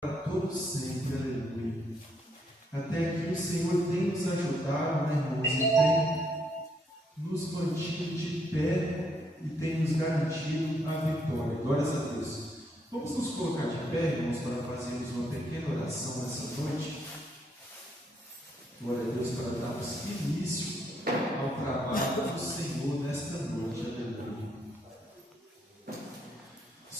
para todos sempre, aleluia. Até aqui o Senhor tem nos ajudado, né, irmãos, e tem nos mantido de pé e tem nos garantido a vitória. Glórias a Deus. Vamos nos colocar de pé, irmãos, para fazermos uma pequena oração nessa noite. Glória a Deus, para darmos início ao trabalho do Senhor nesta noite, aleluia.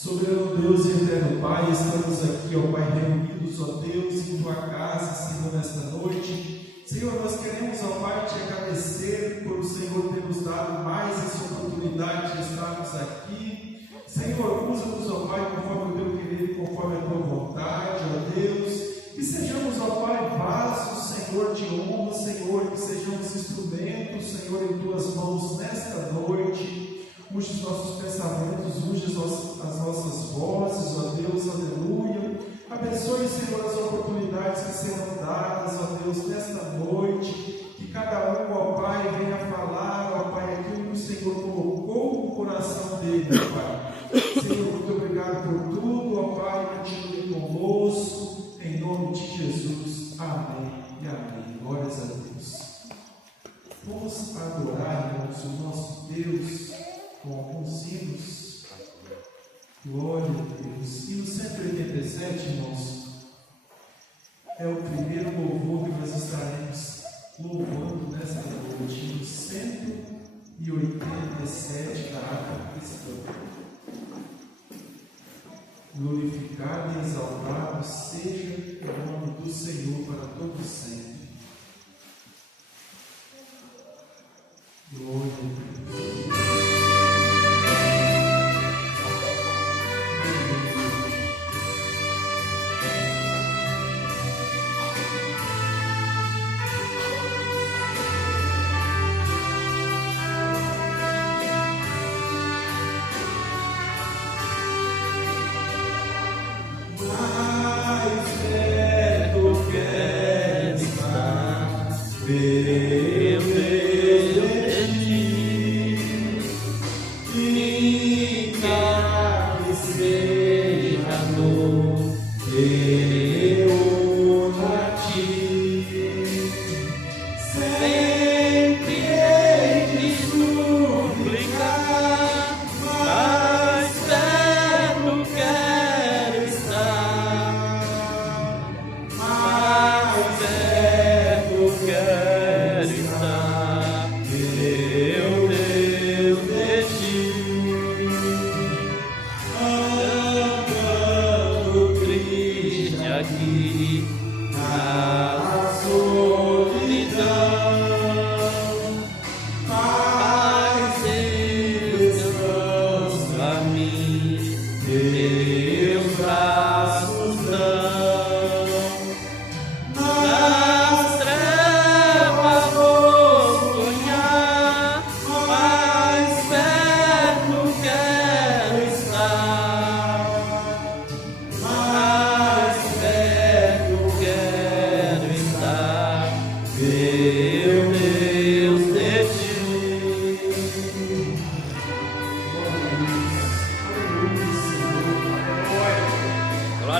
Soberano Deus e eterno Pai, estamos aqui, ó Pai, reunidos, ó Deus, em Tua casa, Senhor, nesta noite. Senhor, nós queremos, ó Pai, Te agradecer por o Senhor ter nos dado mais essa oportunidade de estarmos aqui. Senhor, usa-nos, ó Pai, conforme o Teu querer e conforme a Tua vontade, ó Deus. Que sejamos, ó Pai, vasos, Senhor, de honra, Senhor, que sejamos instrumentos, Senhor, em Tuas mãos nesta noite. Unge os nossos pensamentos, unge as nossas vozes, ó Deus, aleluia. Abençoe, Senhor, as oportunidades que serão dadas, ó Deus, nesta noite. Que cada um, ó Pai, venha falar, ó Pai, aquilo que o Senhor colocou no coração dele, ó Pai. Senhor, muito obrigado por tudo, ó Pai, continue conosco, em nome de Jesus. Amém e amém. Glórias a Deus. Vamos adorar, irmãos, o nosso Deus com alguns hinos. Glória a Deus. Hino 187, irmãos, é o primeiro louvor que nós estaremos louvando nesta noite. Hino 187 da Harpa Cristã. Glorificado e exaltado seja o nome do Senhor para todos sempre. Glória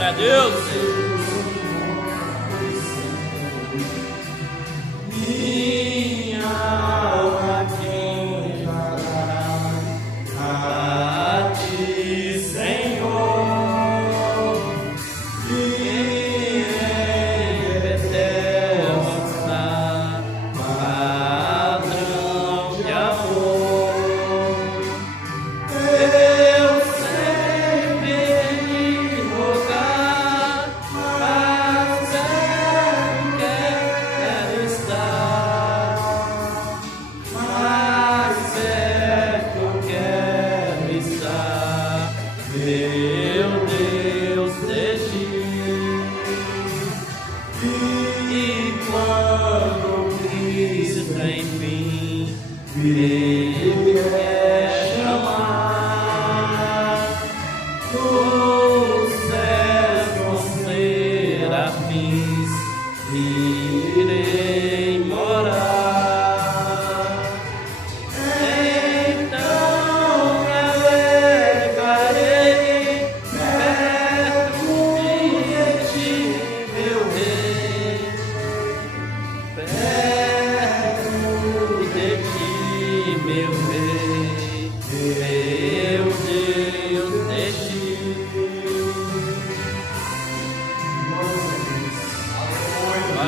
a Deus. Eu sempre lhe rogar.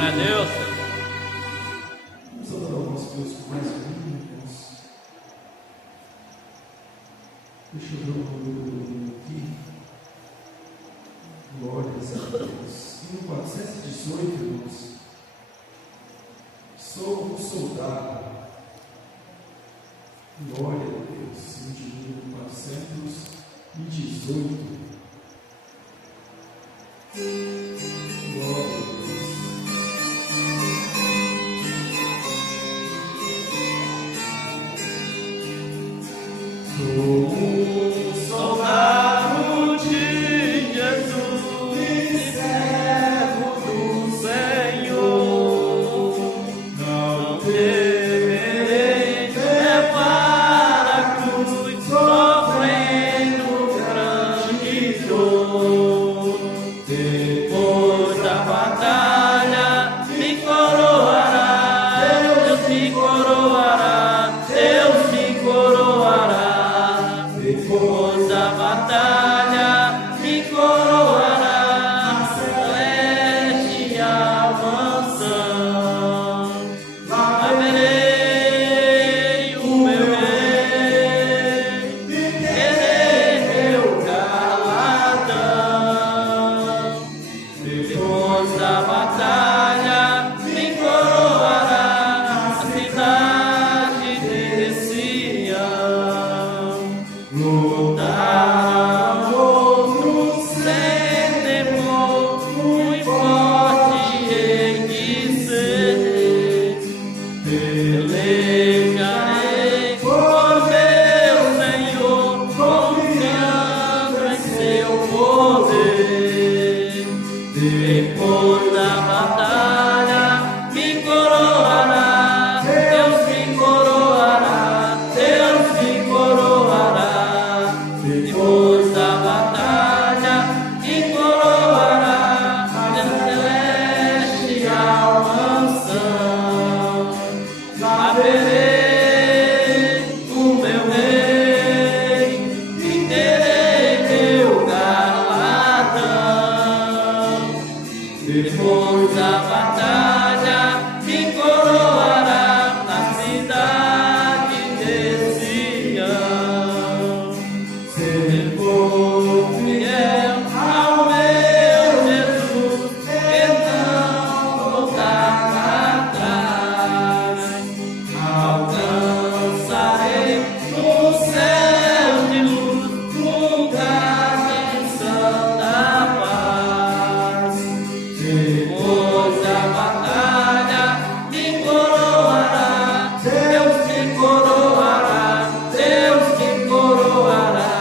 Glória a Deus. Vamos adorar o nosso Deus com mais carinho, irmãos. Deixa eu ver o número aqui. Glórias a Deus. Hino 418, irmãos. Sou um soldado. Glória a Deus. Hino de número 418. Glória a Deus. Sou um soldado de Jesus e servo do Senhor. Não temerei levar a cruz, sofrendo grande dor. Depois da batalha me coroará, Deus me coroará, Deus me coroará. Depois da batalha me coroará, celestial mansão. Lá verei o meu rei, terei meu galardão. Depois da batalha me coroará a cidade de Sião. Lutar outro sem temor, muito forte hei de ser. Pelejarei por meu Senhor, confiando em seu poder. Depois da batalha me coroará, Deus me coroará, Deus me coroará. Depois da batalha me coroará, na celestial mansão. Lá verei o meu rei e terei meu galardão. Depois da batalha me coroará na cidade de Sião. Ser povo fiel ao meu Jesus, então voltar atrás. Alcançarei no céu de luz, lugar de santa paz. Depois da batalha me coroará, Deus me coroará, Deus me coroará.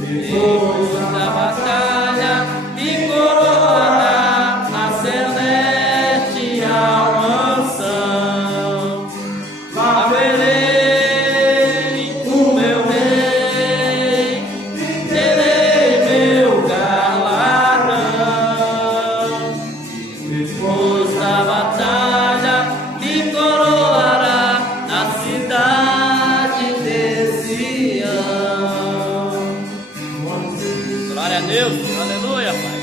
Depois da batalha me coroará a celestial mansão. Lá verei o meu rei e terei meu galardão. Depois da batalha me coroará na cidade de Sião. Glória a Deus, aleluia, Pai.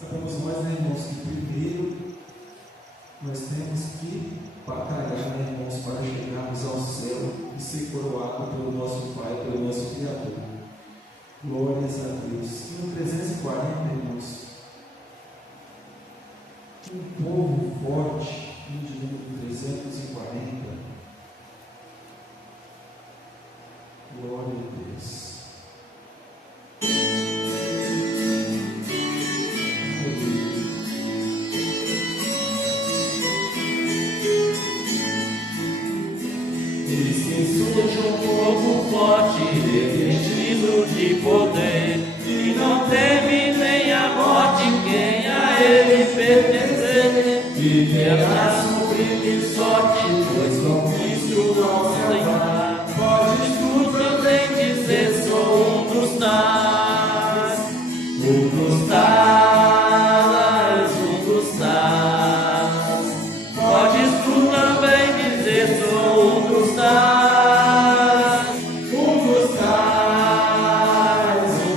Sabemos mais, né, irmãos, que primeiro nós temos que batalhar, né, irmãos, para chegarmos ao céu e ser coroado pelo nosso Pai, pelo nosso Criador. Glórias a Deus. E no 340, irmãos, um povo forte, de número 340. Glória a Deus. Diz que surge um povo forte, revestido de poder, e não teme nem a morte quem a ele pertencer. Viverá sublime sorte, pois com Cristo não será. Podes tu também dizer, sou um dos tais, um dos tais, um dos tais. Podes tu também dizer, sou um dos tais, um dos tais, um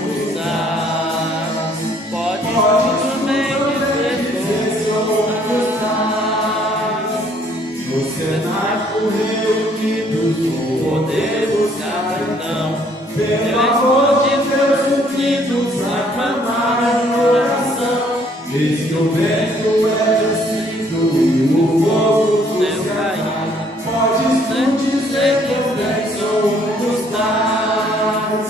pelo amor de Deus unidos a clamar em oração. Diz que o vento é descido e o fogo do céu cair. Podes tu dizer que eu bem sou um dos tais,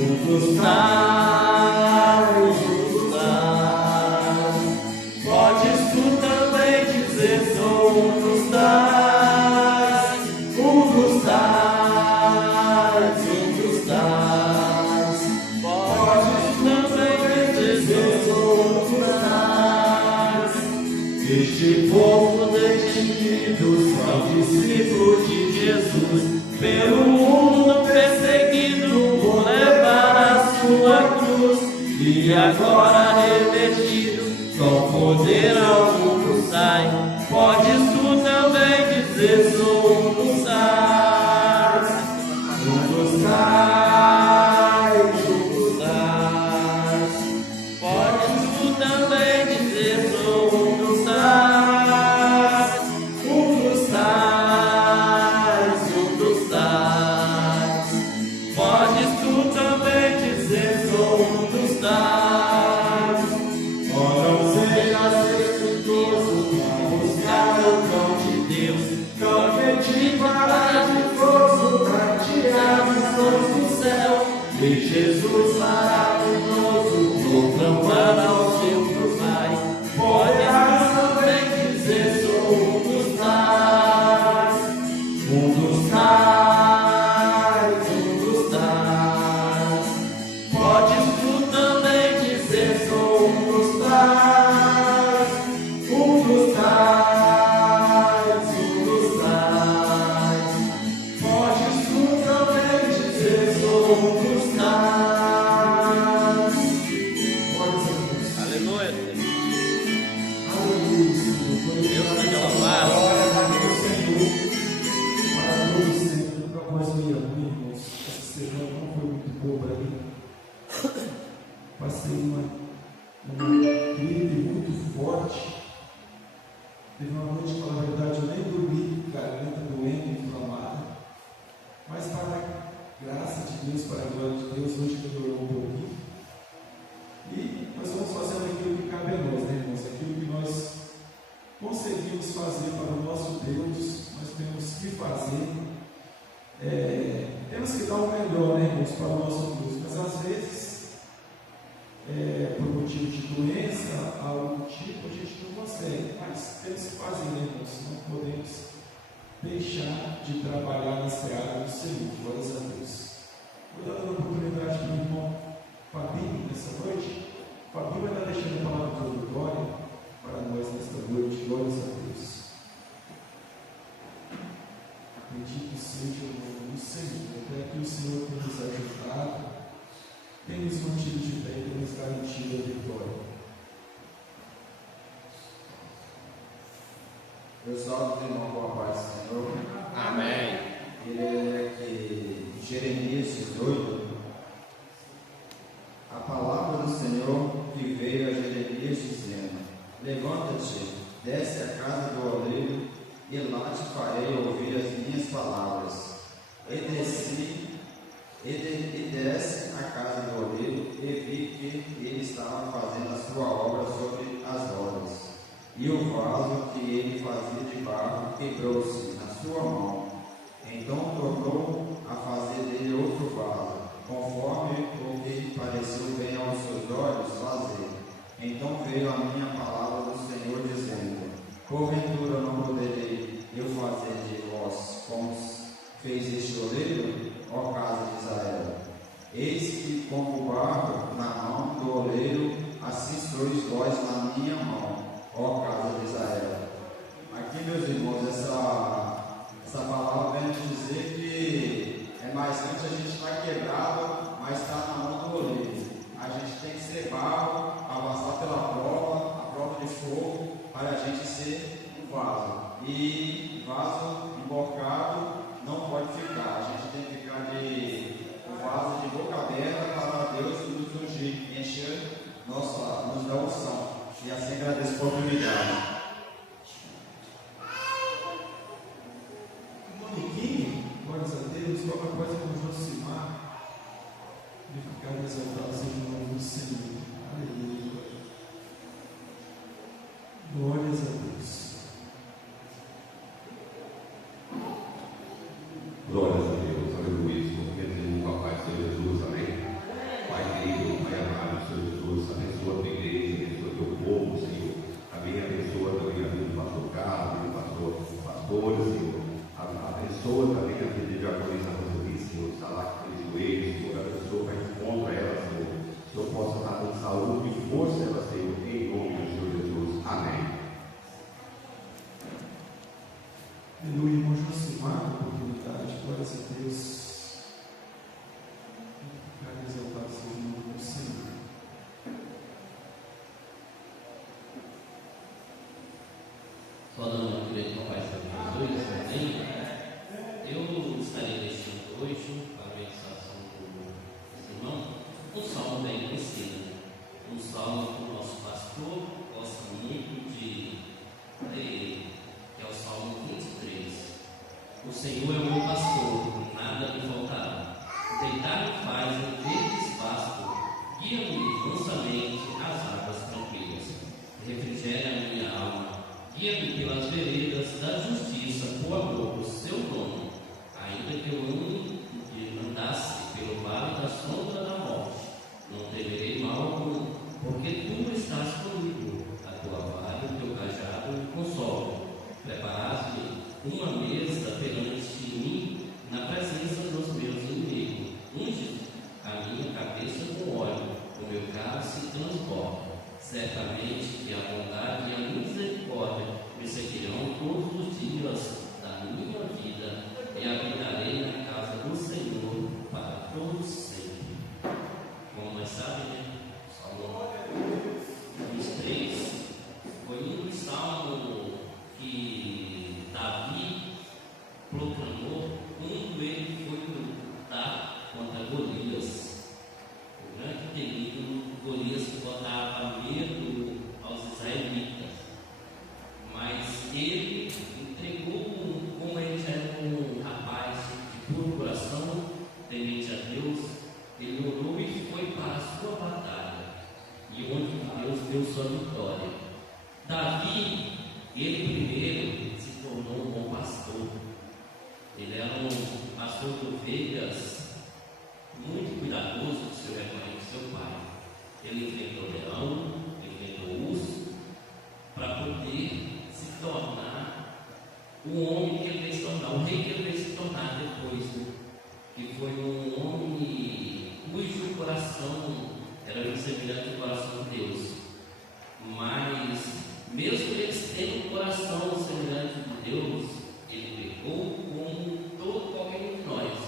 um dos tais, um dos tais. Podes tu também dizer sou um dos tais, um dos tais, um dos tais. Podes também dizer sou um dos tais. Este povo detenido são discípulos de Jesus, pelo mundo perseguido por levar a sua cruz, e agora revestido com poder ao mundo sai. Podes tu também dizer sou um dos tais, um dos tais, um dos tais. Podes tu também dizer sou um dos tais, um dos tais, um dos tais. Podes tu também dizer sou um dos tais. Oh, não sejas respeitoso para buscar o dom de Deus, compete para de força para tirar os dons do céu. E Jesus maravilhoso proclamar ao seu Pai. Poderás também dizer sou um dos tais, um dos tais, um dos tais. Podes tu também dizer sou um dos tais, um dos tais, um dos tais. Podes tu também dizer sou um dos tais. Aleluia. Aleluia, Senhor. Deus naquela paz. Glória a Deus, Senhor. Para todos sempre, para voz minha, irmãos. Essa semana não foi muito boa para mim. Passei uma gripe muito forte. Teve uma noite, para a verdade, eu nem dormi, garganta doendo, inflamada. Mas para a graça de Deus, para a glória de Deus, hoje melhorou um pouquinho. E nós vamos fazer aquilo que cabe a nós, né, irmãos? Aquilo que nós conseguimos fazer para o nosso Deus, nós temos que fazer. Temos que dar o melhor, né, irmãos, para o nosso Deus. Mas às vezes, por motivo de doença, algum tipo, a gente não consegue. Mas temos que fazer, né, irmãos? Não podemos deixar de trabalhar na seara do Senhor. Glórias a Deus. Vou dar a oportunidade para o irmão Fabinho nessa noite. Fabinho vai estar deixando a palavra de vitória para nós nesta noite. Glórias a Deus. Bendito seja o nome do Senhor. Até que o Senhor tem nos ajudado, tem nos mantido de pé e tem nos garantido a vitória. Eu salvo os irmãos com a paz do Senhor. Amém. Ele é que Jeremias 18, a palavra do Senhor que veio a Jeremias dizendo: levanta-te, desce à casa do oleiro, e lá te farei ouvir as minhas palavras. E desce à casa do oleiro, e vi que ele estava fazendo a sua obra sobre as rodas. E o vaso que ele fazia de barro quebrou-se na sua mão. Então tornou a fazer dele outro vaso, conforme o que pareceu bem aos seus olhos fazer. Então veio a minha palavra do Senhor dizendo: porventura não poderei eu fazer de vós como fez este oleiro, ó casa de Israel? Eis que como o barro na mão do oleiro, assim sois vós na minha mão, ó casa de Israel. Aqui, meus irmãos, essa palavra vem nos dizer que é mais antes a gente está quebrado, mas está na mão do oleiro. A gente tem que ser barro, avançar pela prova, a prova de fogo, para a gente ser um vaso. E vaso embocado não pode ficar. A gente tem que ficar de vaso de boca aberta para Deus nos ungir, encher nos dá unção. E assim agradeço por oportunidade. Moniquinho, glórias a Deus, qualquer coisa com o Josimar, Obrigado, exaltado seja o nome do Senhor. Aleluia. Glórias a Deus. Glórias a Deus, aleluia. Bendito a paz do Senhor Jesus, amém. Pai querido, Pai amado, Senhor Jesus, abençoa a tua igreja, abençoa o teu povo, Senhor. Também abençoa também a vida do pastor Carlos, do pastores, Senhor. Abençoa também a vida de diaconisa Roseli, Senhor. Está lá com os joelhos, Senhor. Abençoa para encontrar ela, Senhor. O Senhor possa dar com saúde e força ela, Senhor, em nome do Senhor Jesus. Amém. Aleluia, irmão Josimar, oportunidade, glórias a Deus. Obrigado, exaltado seja o nome do Senhor. Só dando uma igreja com a paz de Jesus, amém? Eu estarei deixando hoje, para a meditação do irmão, um salmo bem conhecido, um salmo que o nosso pastor gosta muito de ler, que é o Salmo 23. O Senhor é o meu pastor, nada me faltará. Deitar-me faz em verdes pastos, guia-me mansamente às águas tranquilas. Refrigera a minha alma, guia-me pelas veredas da justiça, por amor do seu nome. Ainda que eu andasse pelo vale da sombra da morte, não temerei mal algum, porque tu estás comigo. A tua vara e o teu cajado me consolam. Preparaste uma mesa perante mim na presença dos meus inimigos. Unge a minha cabeça com óleo, o meu cálice transborda. Certamente que a bondade e a misericórdia me seguirão todos os dias da minha vida, e habitarei na casa do Senhor para todos sempre. Como nós sabemos, né? Salmo 23 foi um salmo que Davi proclamou quando ele foi lutar contra Golias, o grande temido Golias, que botava medo aos israelitas. Mas ele entregou, como ele já era um rapaz de puro coração, temente a Deus, ele orou e foi para a sua batalha, e onde Deus deu sua vitória. Davi, ele primeiro se tornou um bom pastor. Ele era um pastor de ovelhas muito cuidadoso do seu rebanho, do seu pai. Ele enfrentou leão, enfrentou urso, para poder se tornar o homem que ele veio se tornar, o rei que ele veio se tornar depois, que foi um homem cujo coração era semelhante ao coração de Deus. Mas, mesmo eles tendo um coração semelhante de Deus, ele pecou como todo qualquer um de nós,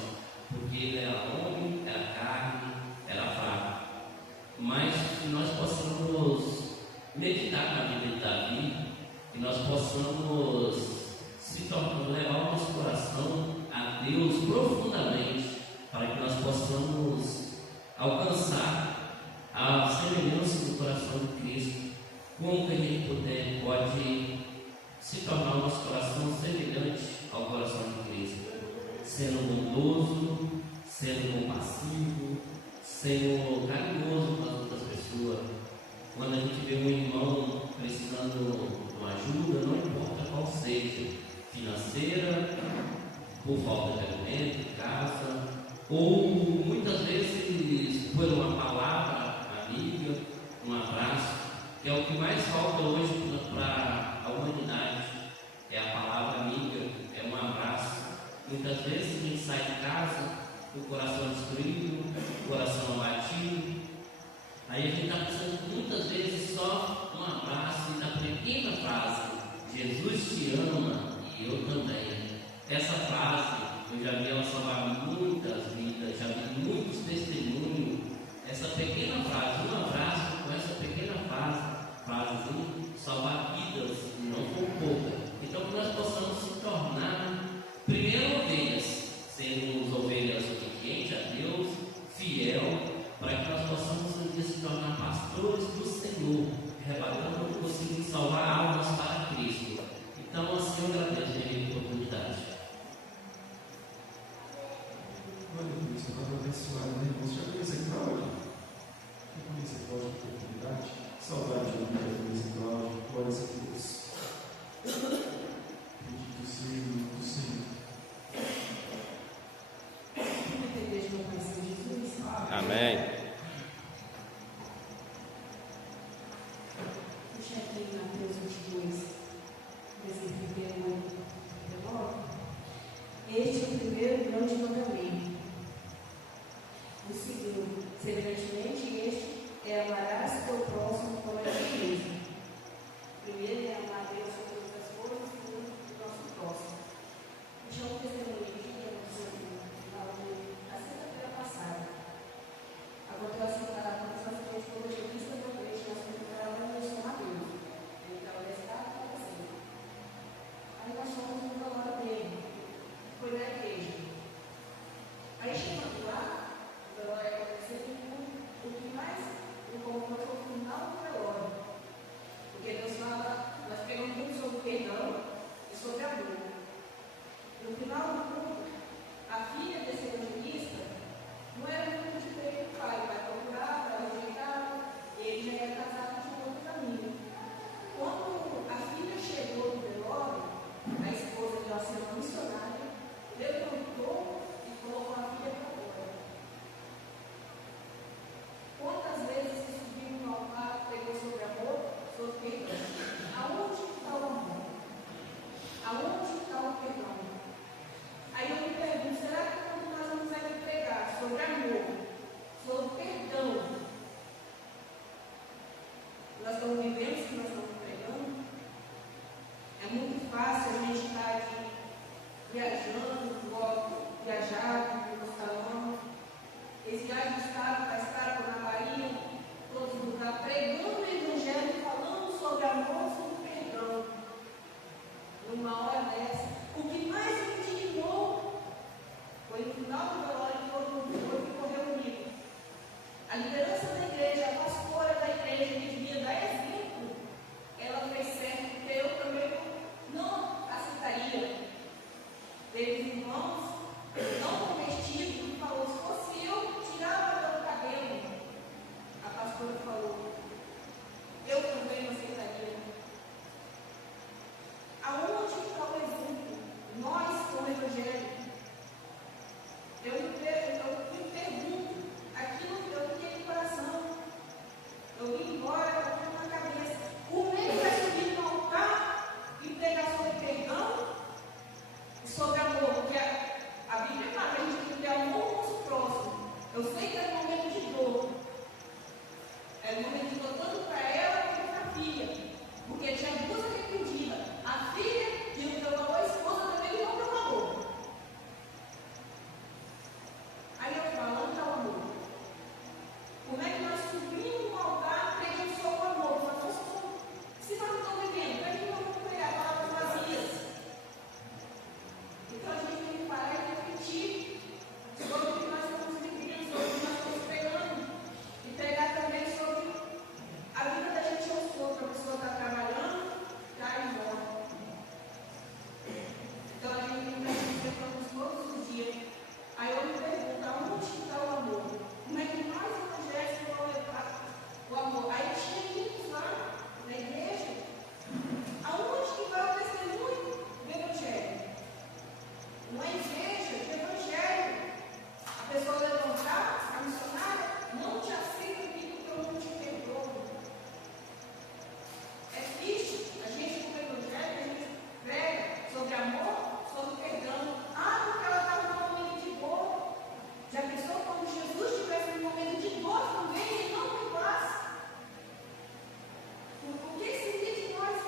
porque ele era homem, era carne, era fraco. Mas que nós possamos meditar na vida de Davi, que nós possamos se tornar, levar o nosso coração a Deus profundamente, para que nós possamos alcançar a semelhança do coração de Cristo. Como que a gente pode se tornar o nosso coração semelhante ao coração de Cristo, sendo bondoso, sendo compassivo, sendo carinhoso com as outras pessoas. Quando a gente vê um irmão precisando de uma ajuda, não importa qual seja, financeira, por falta de alimento, de casa, ou muitas vezes por uma palavra amiga, um abraço, que é o que mais falta hoje para a humanidade, é a palavra amiga, é um abraço. Muitas vezes a gente sai de casa com o coração destruído, o coração abatido, aí a gente está precisando muitas vezes só um abraço e da pequena frase: Jesus te ama e eu também. Essa frase eu já vi ela salvar muitas vidas, já vi muitos testemunhos. Essa pequena frase, um abraço com essa pequena frasezinha, salvar vidas, e não por pouca. Então que nós possamos se tornar primeiro ovelhas, sendo ovelhas obedientes a Deus, fiel, para que nós possamos um dia se tornar pastores do Senhor, rebatando e conseguindo salvar almas para Cristo. Então assim eu agradeço a oportunidade. Glória Você pode abençoar, né? Você já conhece a Cláudia? Já conhece a Cláudia com oportunidade? Saudade de ouvir a conhece a Cláudia. Glória a Deus. Bendito seja o nome do Senhor. Amém. Puxa aqui em Mateus 22, versículo 19. Este é o primeiro grande mandamento. O segundo, semelhantemente, este é amarás teu próximo como a ti mesmo. Primeiro é amar Deus sobre todas as coisas, segundo, o nosso próximo. Deixa eu testemunho aqui, que aconteceu na sexta-feira passada. Aconteceu a gente foi evangelista da igreja, nós fomos trabalhando em São Mateus. Ele estava nesse estado e estava assim. Aí nós fomos numa hora dele, foi na igreja. Aí chegando lá, o velório aconteceu, o que mais incomodou foi o final do velório. Porque Deus fala, nós pegamos muito sobre o perdão e sobre a dor. No final do culto, a filha desse evangelista não era muito diferente do pai. O pai procurava, ela rejeitava, e ele já era casado de um outro caminho. Quando a filha chegou no velório, a esposa de uma senhora missionária levantou e colocou a filha para fora. Quantas vezes se subiu no altar, pregou sobre amor, sobre perdão? Aonde está o amor? Aonde está o perdão? Aí eu me pergunto, será que quando nós vamos aqui pregar sobre amor, sobre perdão, nós estamos vivendo o que nós estamos pregando? É muito fácil a gente estar aqui viajando, viajar, no salão, esse viagem de estado para estado, na Bahia, todos os lugares, pregando o Evangelho, falando sobre amor, sobre perdão. Numa hora dessa, o que mais me indignou foi no final do velório que todo mundo ficou reunido. A liderança da igreja, a pastora da igreja, que devia dar exemplo, ela fez certo, porque eu também não aceitaria. Teve irmãos não convertidos que falou, se fosse eu, tirava meu cabelo. A pastora falou, eu também não aceitaria. Aonde está o exemplo? Nós, como Evangelho. Eu me pergunto, aquilo que eu fiquei no coração, eu vim embora com aquilo na cabeça. Como é que vai subir no altar e pregar sobre perdão e sobre amor? Porque a Bíblia fala que a gente tem que ter amor ao nosso próximo. Eu sei que é um momento de dor. É um momento de dor tanto para ela quanto para a filha. Porque tinha duas arrependidas. A filha e o meu avô, a esposa também não deu amor. Aí eu falo, onde está o amor? Como é que nós subimos no altar pregando só o amor? Se nós não estamos vivendo, para que nós vamos pregar palavras vazias? Então a gente tem que parar e refletir sobre o que nós estamos vivendo, sobre o que nós estamos pregando. E pregar também sobre a vida da gente aos outros. A pessoa está trabalhando, está embora. Então a gente tem que refletir todos os dias. Aí eu me pergunto, aonde está o amor? Como é que mais evangélicos vão levar o amor? Aí tinha que lá na igreja. Aonde que vai o testemunho do evangelho? Uma igreja de evangelho. A pessoa levantar, a missionária, não te aceita aqui porque eu não te perdoo. É triste a gente, como evangelho, a gente prega sobre amor, sobre perdão. Ah, porque ela estava num momento de dor. Já pensou quando Jesus estivesse num momento de dor também, ele não perdoasse? O que seria de nós?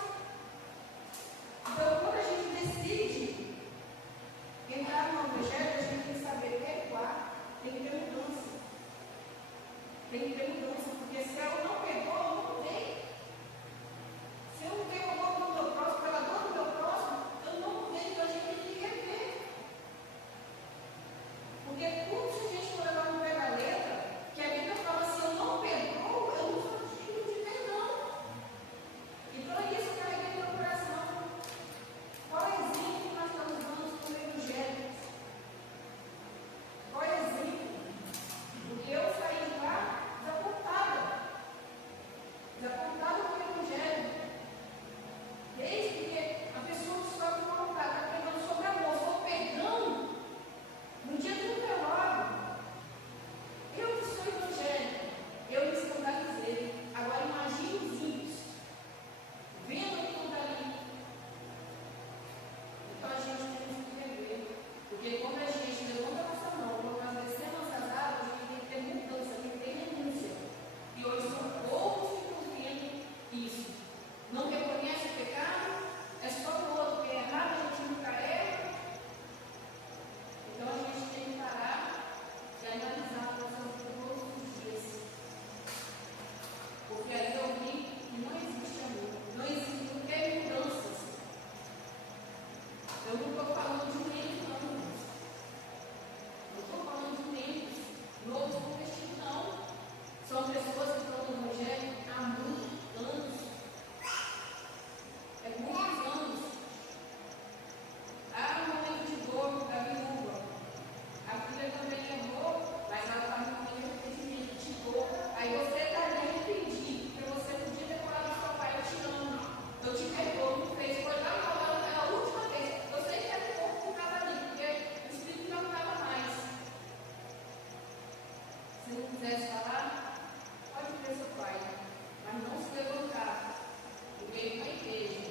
Então, quando a gente decide entrar no evangelho, a gente tem que saber perdoar, tem que ter mudança. Tem que ter mudança, porque se eu não perdoo, eu não mudei. Se eu não tenho amor do meu próximo, pela dor do meu próximo, eu não mudei, então a gente tem que rever. Porque tudo se a gente for levar no pé da letra, que a Bíblia fala assim, eu não perdoo, eu não sou digno de perdão. Então é isso que eu carreguei no meu coração. Qual exemplo nós estamos dando como evangélicos? Qual exemplo? Se não quisesse falar, pode ver seu pai, mas não se levantar. Eu veio para a igreja.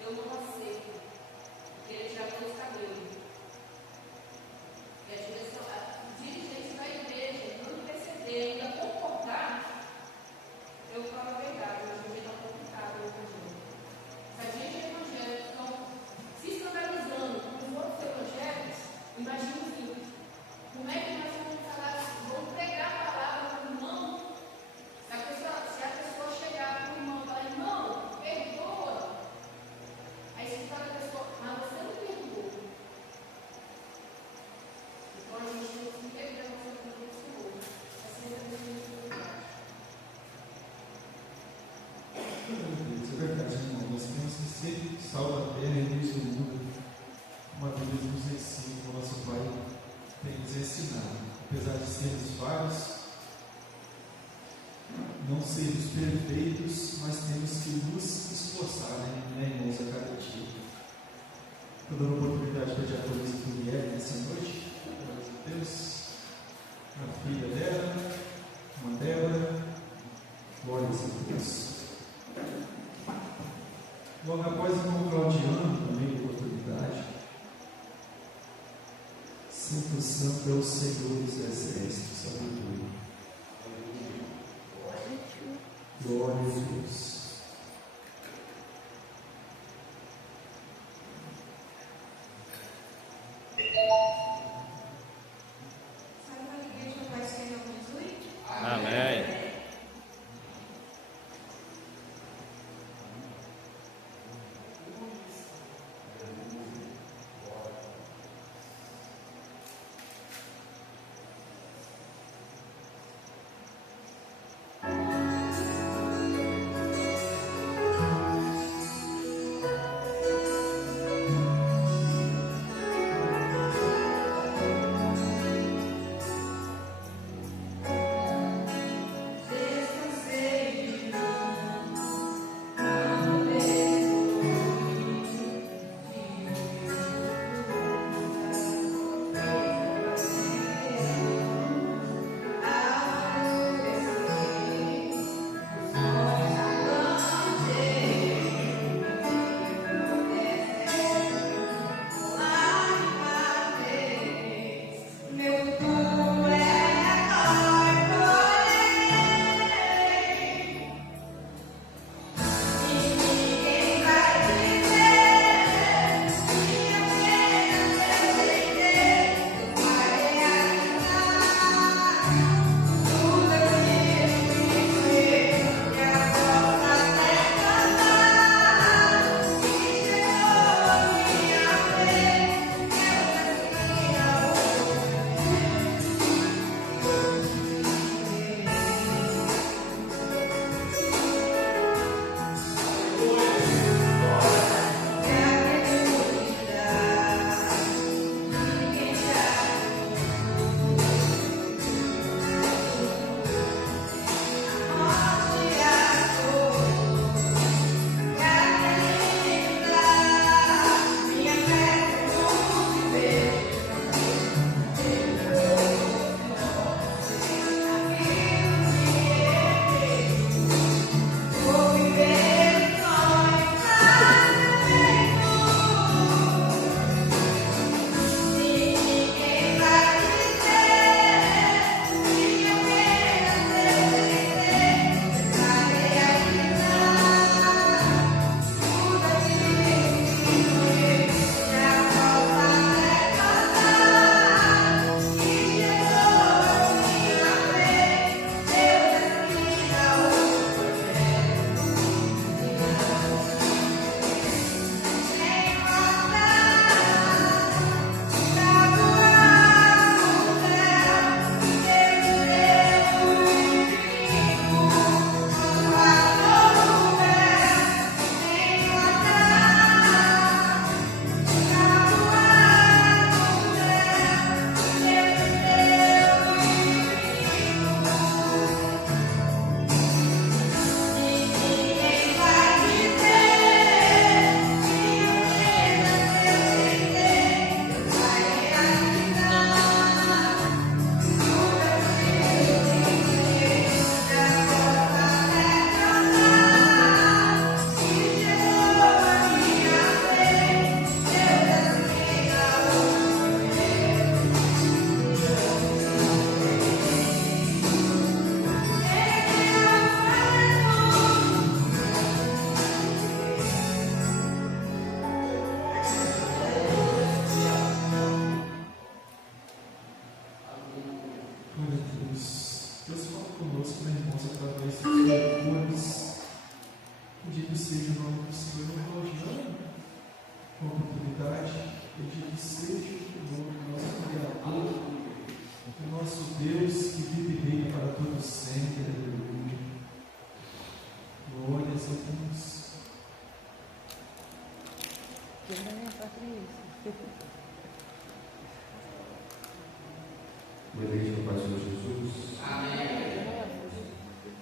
Eu não aceito, porque ele já tem os cabelos. E a direção, a dirigente da igreja não perceber, ainda concordar, eu falo a verdade, hoje em dia está complicado o evangelho. Se a gente é evangélico, estão se escandalizando com os outros evangélicos, imagina o seguinte: como é que nós vamos falar, vamos pregar a palavra para o irmão? Se a pessoa chegar para o irmão e falar, irmão, perdoa, aí você fala a pessoa, mas você não perdoa. Então a gente tem que entender a nossa vida do Senhor. Assim é a verdade. Isso é verdade, irmão. Nós temos que ser sal da terra e luz do mundo. Uma vez nos ensina, o nosso Pai tem nos ensinado. Apesar de sermos vários, não sermos perfeitos, mas temos que nos esforçar, né, irmãos, a cada dia. Estou dando oportunidade para a diaconisa Juliette nessa noite. Glórias a Deus. A filha dela, uma Débora. Glórias a Deus. Logo após o irmão Claudiano, também a oportunidade. Santo, santo é o Senhor dos exércitos. Aleluia. Glória a Deus. Sabe a igreja vai ser em Jesus? Amém. Glória a Deus. Deus fala conosco, meus irmãos, através dos louvores. Bendito seja o nome do Senhor. Não rodeando com a oportunidade. Bendito seja o nome do nosso Criador, do nosso Deus que vive e reina para todos sempre. Aleluia. Glórias a Deus. Boa igreja do Pai do Senhor Jesus. Amém.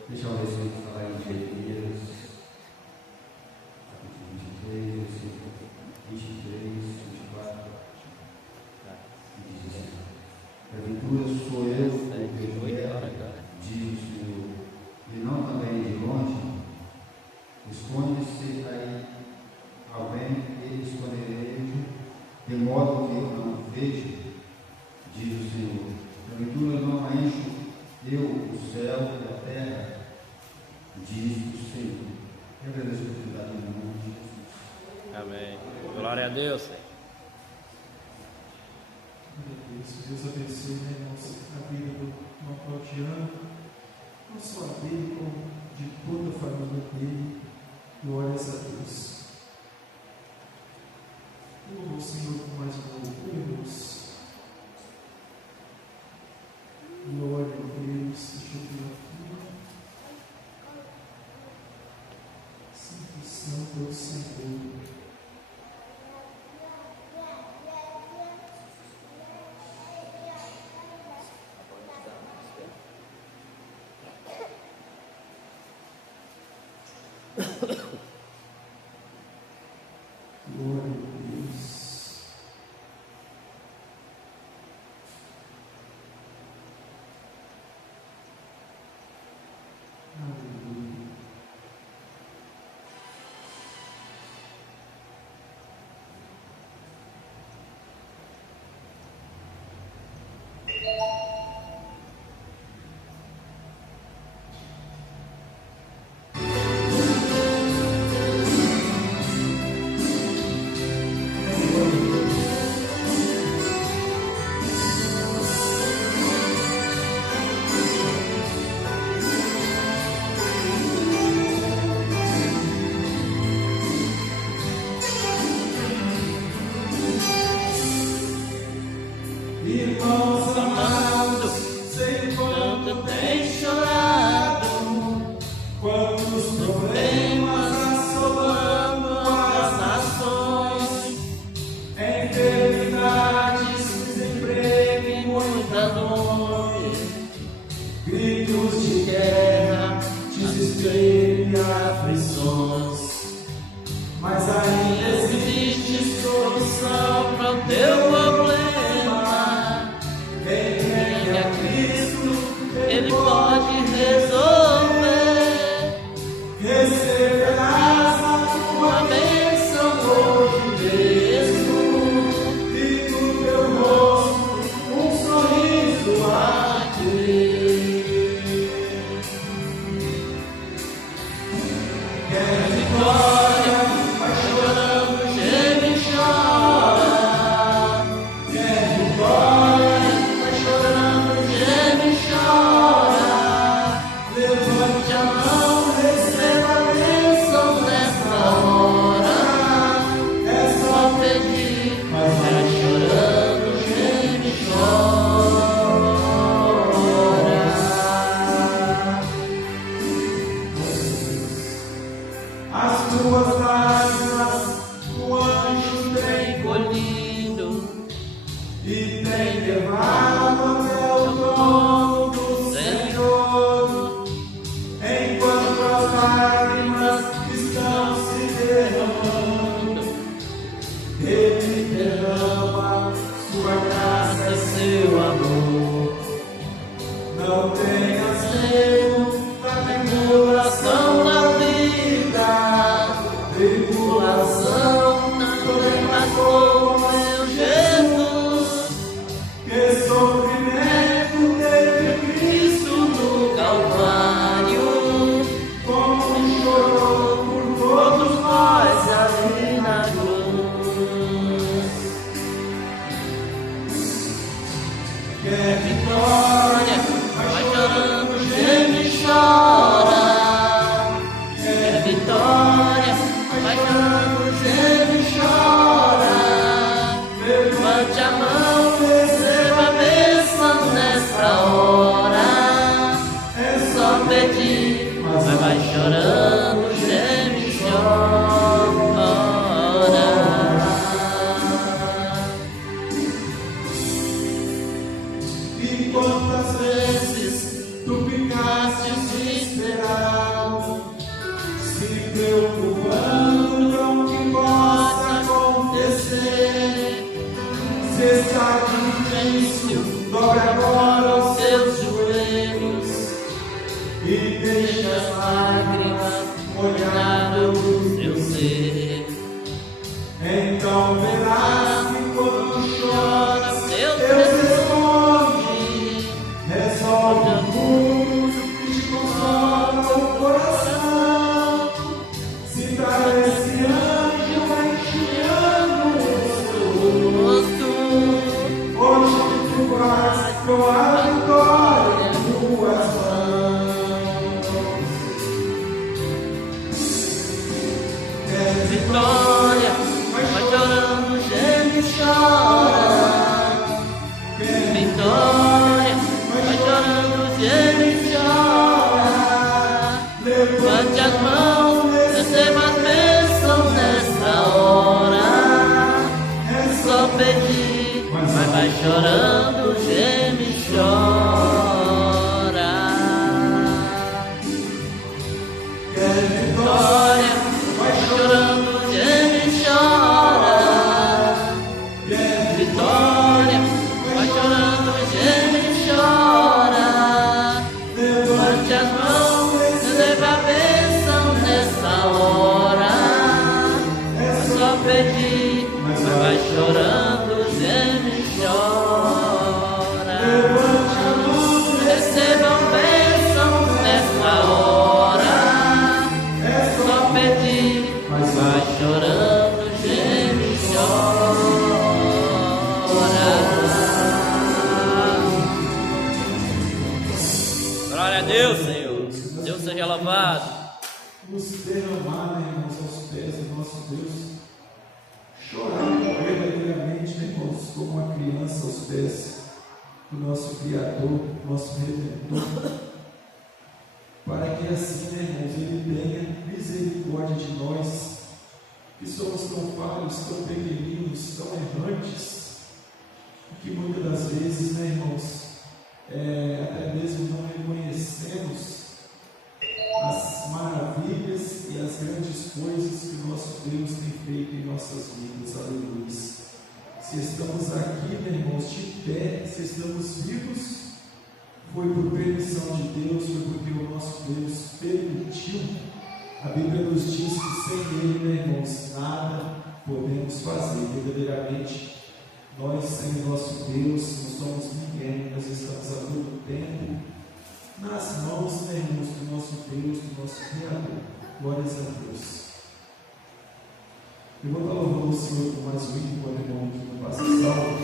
Deixa eu ver se eu vou falar em Jeremias, capítulo 23, versículo 23, 24, e diz assim: Porventura sou eu o teu guerra, diz o Senhor, e não também de longe. Esconde-se aí alguém, ele esconderei, de modo que eu não veja, diz o Senhor. Porventura não encho eu o céu e a terra, diz o Senhor. Eu agradeço a oportunidade no nome de Jesus. Amém. Glória a Deus, Senhor. Deus abençoe, né, irmãos, a vida do irmão Claudiano, não só dele, como de toda a família dele. Glórias a Deus. Louvo o Senhor com mais um louvor. Glória a Deus. Deixa eu ver aqui. Santo, santo é o Senhor. Glória a Deus. Aleluia. Irmãos amados, sei quanto tem chorado, quantos problemas assolando as nações, enfermidades, desemprego e muita dor, gritos de guerra, desespero e aflições, mas ainda existe solução para o teu problema. Ele pode resolver. Receberás a tua bênção hoje mesmo, e no teu rosto um sorriso a ter. Quer vitória, vai chorando, geme e chora. quantas vezes tu ficaste desesperado, se preocupando com o que possa acontecer. Se está difícil, dobre agora os seus joelhos e deixa as lágrimas molhar o teu ser. Então verás que quando choras, Deus responde, resolve tudo e te consola o coração. Se para esse anjo vai enxugando o rosto, hoje tu vais com a vitória em tuas mãos. Vitória, vai chorando, geme e chora. Vitória, vai chorando, geme e chora. Levante as mãos, receba as bênçãos nessa hora. É só pedir, mas vai chorando, geme e chora. Vitória, vai chorando, geme e chora. Vitória, vai chorando, geme e chora. Levante as mãos, receba a bênção nessa hora. É só pedir, mas vai chorando, geme e chora. Levante a mão, Receba a bênção nessa hora. É só pedir, mas vai chorando, geme e chora. Glória a Deus, Senhor. Deus seja louvado. nos derramar, né, irmãos, aos pés do nosso Deus, chorar verdadeiramente, né, irmãos, como uma criança aos pés do nosso Criador, nosso Redentor, para que assim, né, irmãos, Ele tenha misericórdia de nós, que somos tão falhos, tão pequeninos, tão errantes, que muitas das vezes, né, irmãos, até mesmo não reconhecemos as maravilhas e as grandes coisas que o nosso Deus tem feito em nossas vidas. Aleluia. Se estamos aqui, né, irmãos, de pé, se estamos vivos, foi por permissão de Deus, foi porque o nosso Deus permitiu. A Bíblia nos diz que sem Ele, né, irmãos, nada podemos fazer. Verdadeiramente, nós sem o nosso Deus não somos ninguém. Nós estamos a todo tempo nas mãos, né, irmãos, do nosso Deus, do nosso Criador. Glórias a Deus. Eu vou dar louvor ao Senhor com mais um hino, irmão, que não passa salvo.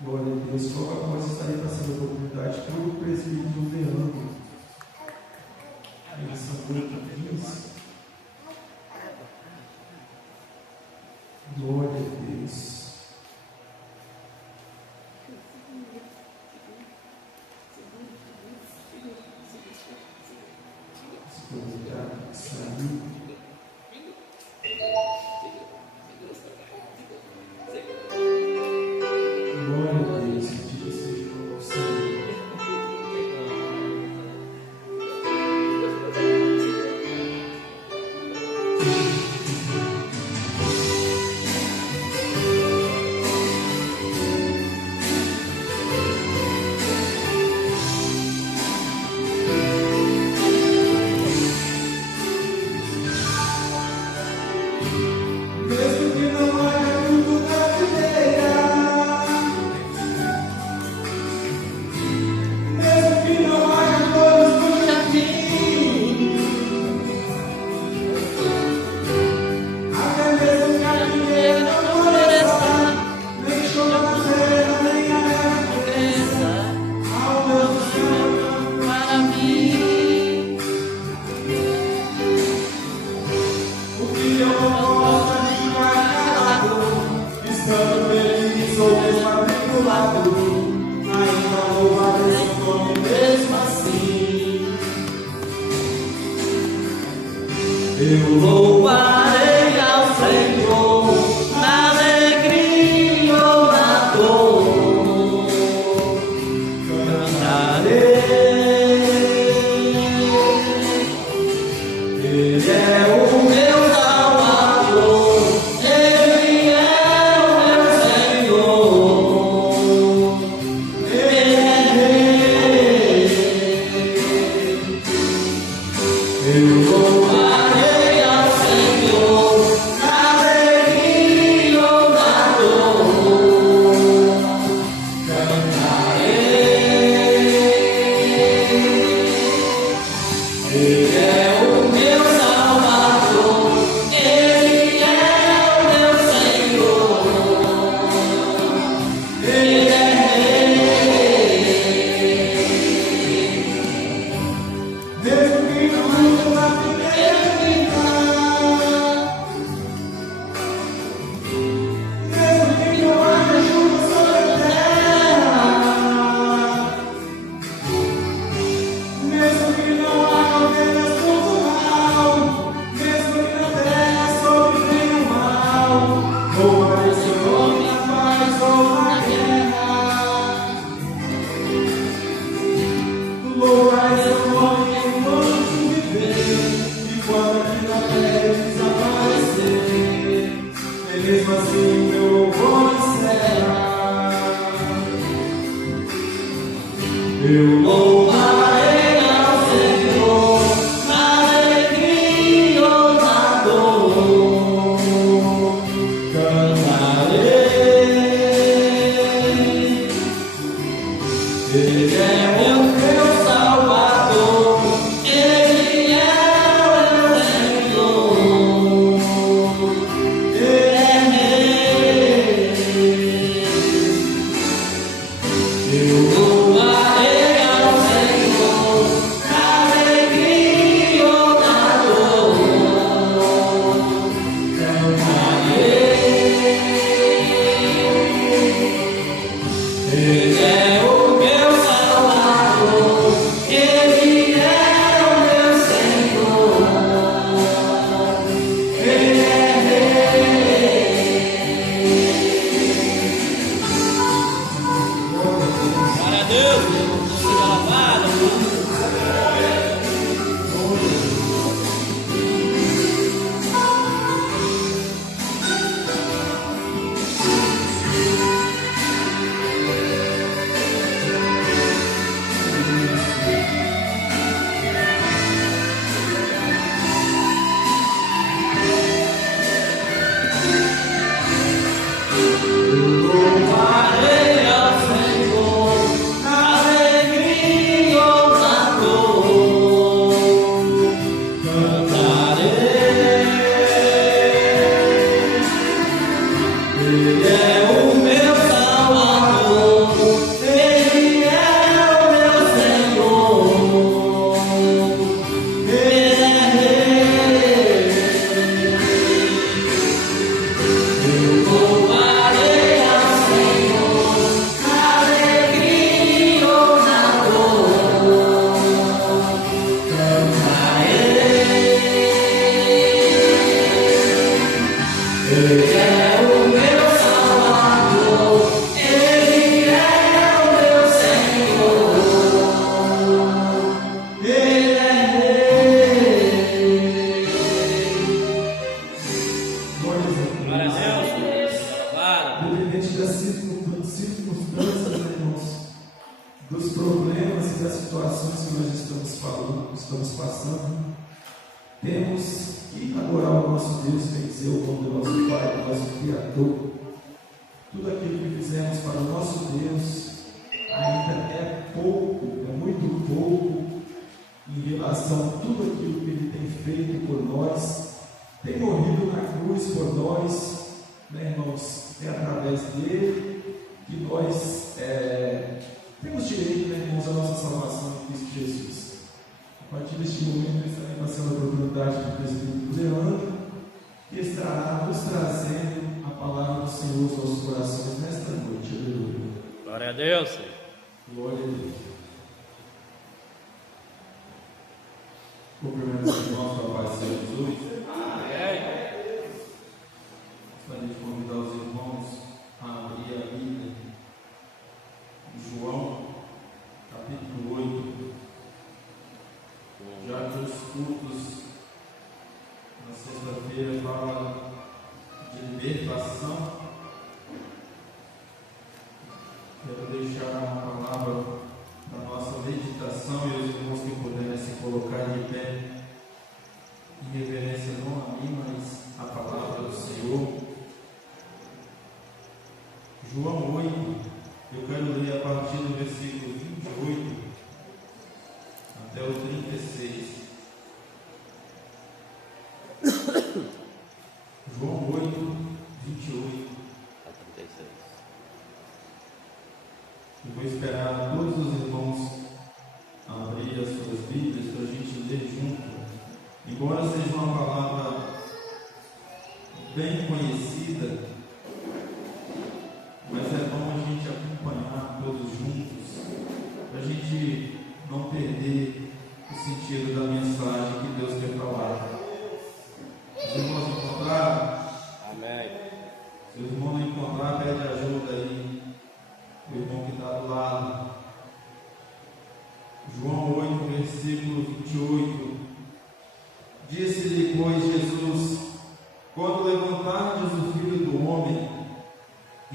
Glória a Deus. Logo após estarei passando a oportunidade para o presbítero Leandro. Eles são 8h15. Glória a Deus. Saiu. Glória a Deus, que Deus seja com você.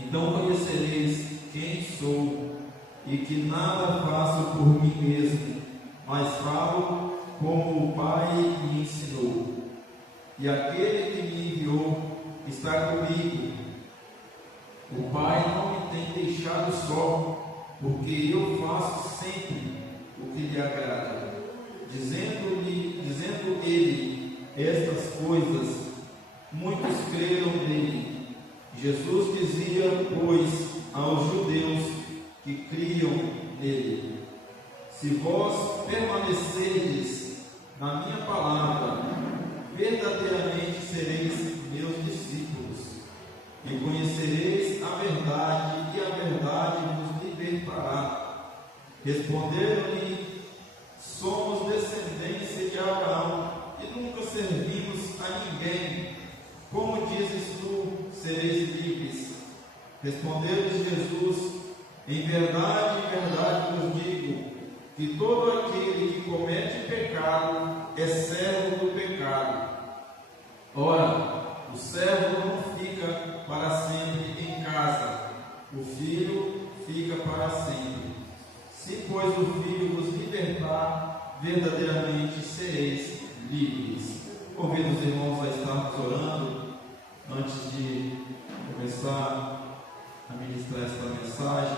Então conhecereis quem sou e e que nada faço por mim mesmo, mas falo como o Pai me ensinou. E aquele que me enviou está comigo. O Pai não me tem deixado só, porque eu faço sempre o que lhe agrada. Dizendo ele estas coisas, muitos creram nele. Jesus dizia, pois, aos judeus que criam nele: se vós permanecerdes na minha palavra, verdadeiramente sereis meus discípulos, e conhecereis a verdade, e a verdade vos libertará. Responderam-lhe: somos descendência de Abraão, e nunca servimos a ninguém. Como dizes tu, sereis livres? Respondeu-lhes Jesus: em verdade vos digo, que todo aquele que comete pecado é servo do pecado. Ora, o servo não fica para sempre em casa, o filho fica para sempre. Se, pois, o filho vos libertar, verdadeiramente sereis livres. Convido os irmãos a estarmos orando antes de começar a ministrar esta mensagem.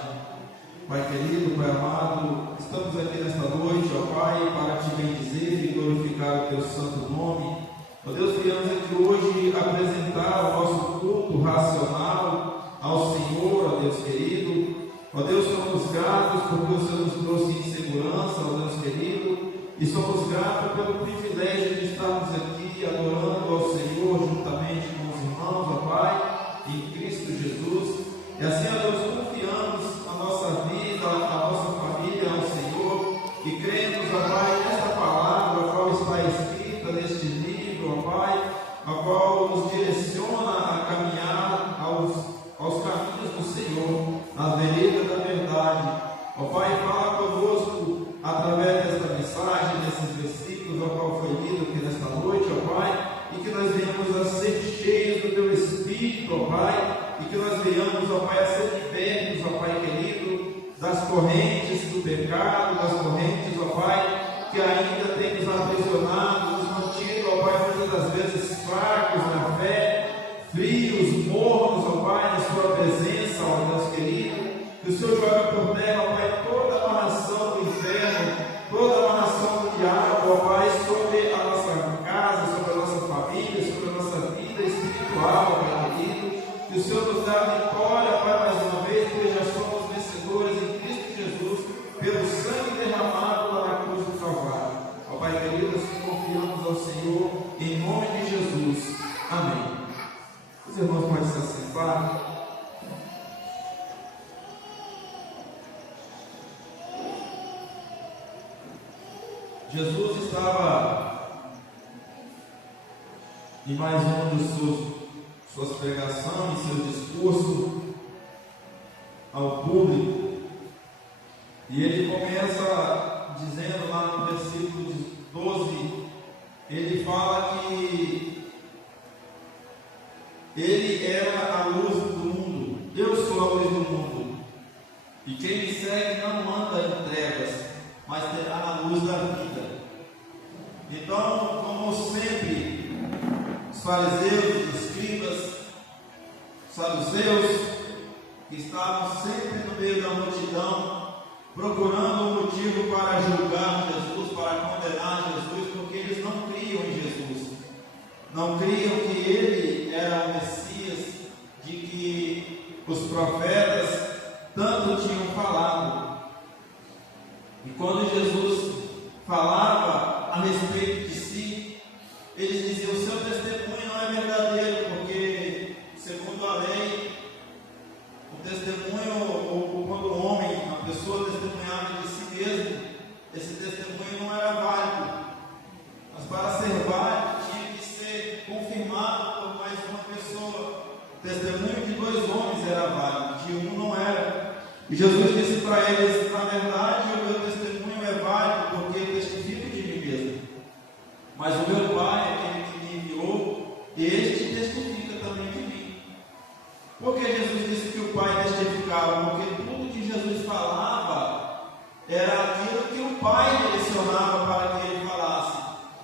Pai querido, Pai amado, estamos aqui nesta noite, ó Pai, para te bendizer e glorificar o teu santo nome. Ó Deus, viemos aqui hoje apresentar o nosso culto racional ao Senhor, ó Deus querido. Ó Deus, somos gratos porque o Senhor nos trouxe em segurança, ó Deus querido, e somos gratos pelo privilégio de estarmos aqui adorando ao Senhor juntamente com os irmãos, ó Pai, em Cristo Jesus. E assim, ó Deus, confiamos a nossa vida, a nossa família ao Senhor, e cremos, ó Pai, nesta palavra, a qual está escrita neste livro, ó Pai, a qual nos direciona a caminhar aos caminhos do Senhor, na vereda da verdade. Ó Pai, fala conosco através desta mensagem, desses versículos, ao qual foi lido aqui nesta noite, ó Pai, e que nós venhamos a ser cheios do Teu Espírito, ó Pai, e que nós venhamos, ó Pai, a ser libertos, ó Pai querido, das correntes do pecado, das correntes, ó Pai, que ainda tem nos aprisionado, nos mantido, ó Pai, muitas das vezes fracos na fé, frios, mornos, ó Pai, na Sua presença, ó Deus querido. Que o Senhor joga por terra, ó Pai, toda a amarração do inferno, toda a amarração do diabo, ó Pai, sobre a nossa casa, sobre a nossa família, sobre a nossa vida espiritual, ó Pai querido. Que o Senhor nos dá vitória, Pai, mais uma vez, porque já somos vencedores em Cristo Jesus, pelo sangue derramado lá na cruz do Calvário. Ó Pai querido, assim confiamos ao Senhor, em nome de Jesus. Amém. Os irmãos podem se assentar. Jesus estava em mais uma de suas pregações, seu discurso ao público, e ele começa dizendo lá no versículo 12, ele fala que ele era a luz do mundo. Eu sou a luz do mundo, e quem me segue não anda em trevas, mas terá a luz da vida. Então, como sempre, os fariseus, os escribas, os saduceus, que estavam sempre no meio da multidão, procurando um motivo para julgar Jesus, para condenar Jesus, porque eles não criam em Jesus, não criam que ele era o Messias, de que os profetas tanto tinham falado. E quando Jesus falava a respeito de si, eles diziam: o seu testemunho não é verdadeiro, porque, segundo a lei, o testemunho, ou quando o homem, a pessoa testemunhava de si mesmo, esse testemunho não era válido. Mas para ser válido, tinha que ser confirmado por mais uma pessoa. O testemunho de 2 homens era válido, de um não era. E Jesus disse para eles: na verdade, o meu testemunho é válido, porque eu testifico de mim mesmo. era aquilo que o Pai direcionava para que ele falasse.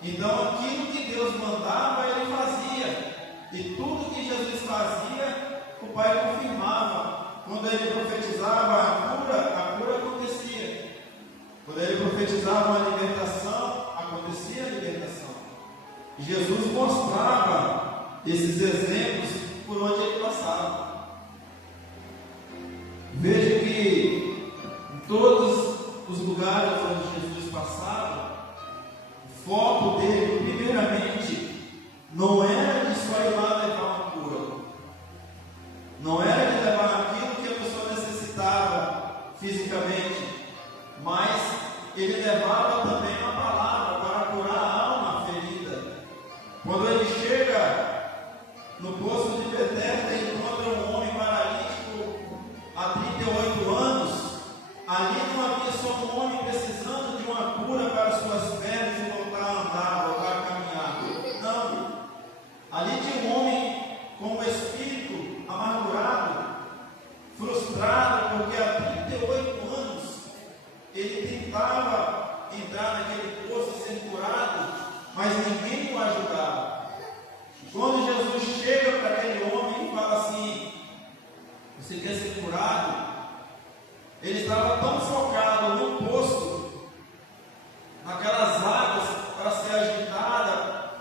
Então, aquilo que Deus mandava, ele fazia. E tudo que Jesus fazia, o Pai confirmava. Quando ele profetizava a cura acontecia. Quando ele profetizava uma libertação, acontecia a libertação. Jesus mostrava esses exemplos por onde ele passava. Veja que em todos os lugares onde Jesus passava, o foco dele, primeiramente, não era de só ir lá levar uma cura, não era de levar aquilo que a pessoa necessitava fisicamente, mas ele levava também uma palavra para curar a alma ferida. Quando ele chega no poço de Betesda e encontra um homem paralítico há 38 anos, ali não havia só um homem precisando de uma cura para suas pernas e voltar a andar, voltar a caminhar. Não. Ali tinha um homem com o espírito amargurado, frustrado, porque há 38 anos ele tentava entrar naquele poço e ser curado, mas ninguém o ajudava. Quando Jesus chega para aquele homem e fala assim: você quer ser curado? Ele estava tão focado no poço, naquelas águas para ser agitada,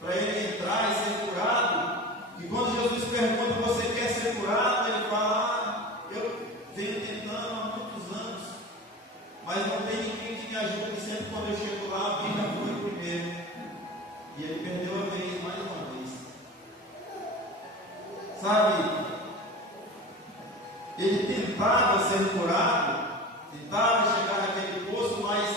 para ele entrar e ser curado, que quando Jesus pergunta: você quer ser curado? Ele fala: eu venho tentando há muitos anos, mas não tem ninguém que me ajude. Sempre quando eu chego lá, alguém já foi primeiro. E ele perdeu a vez, mais uma vez. Sabe? Ele tentava ser curado, tentava chegar naquele poço, mas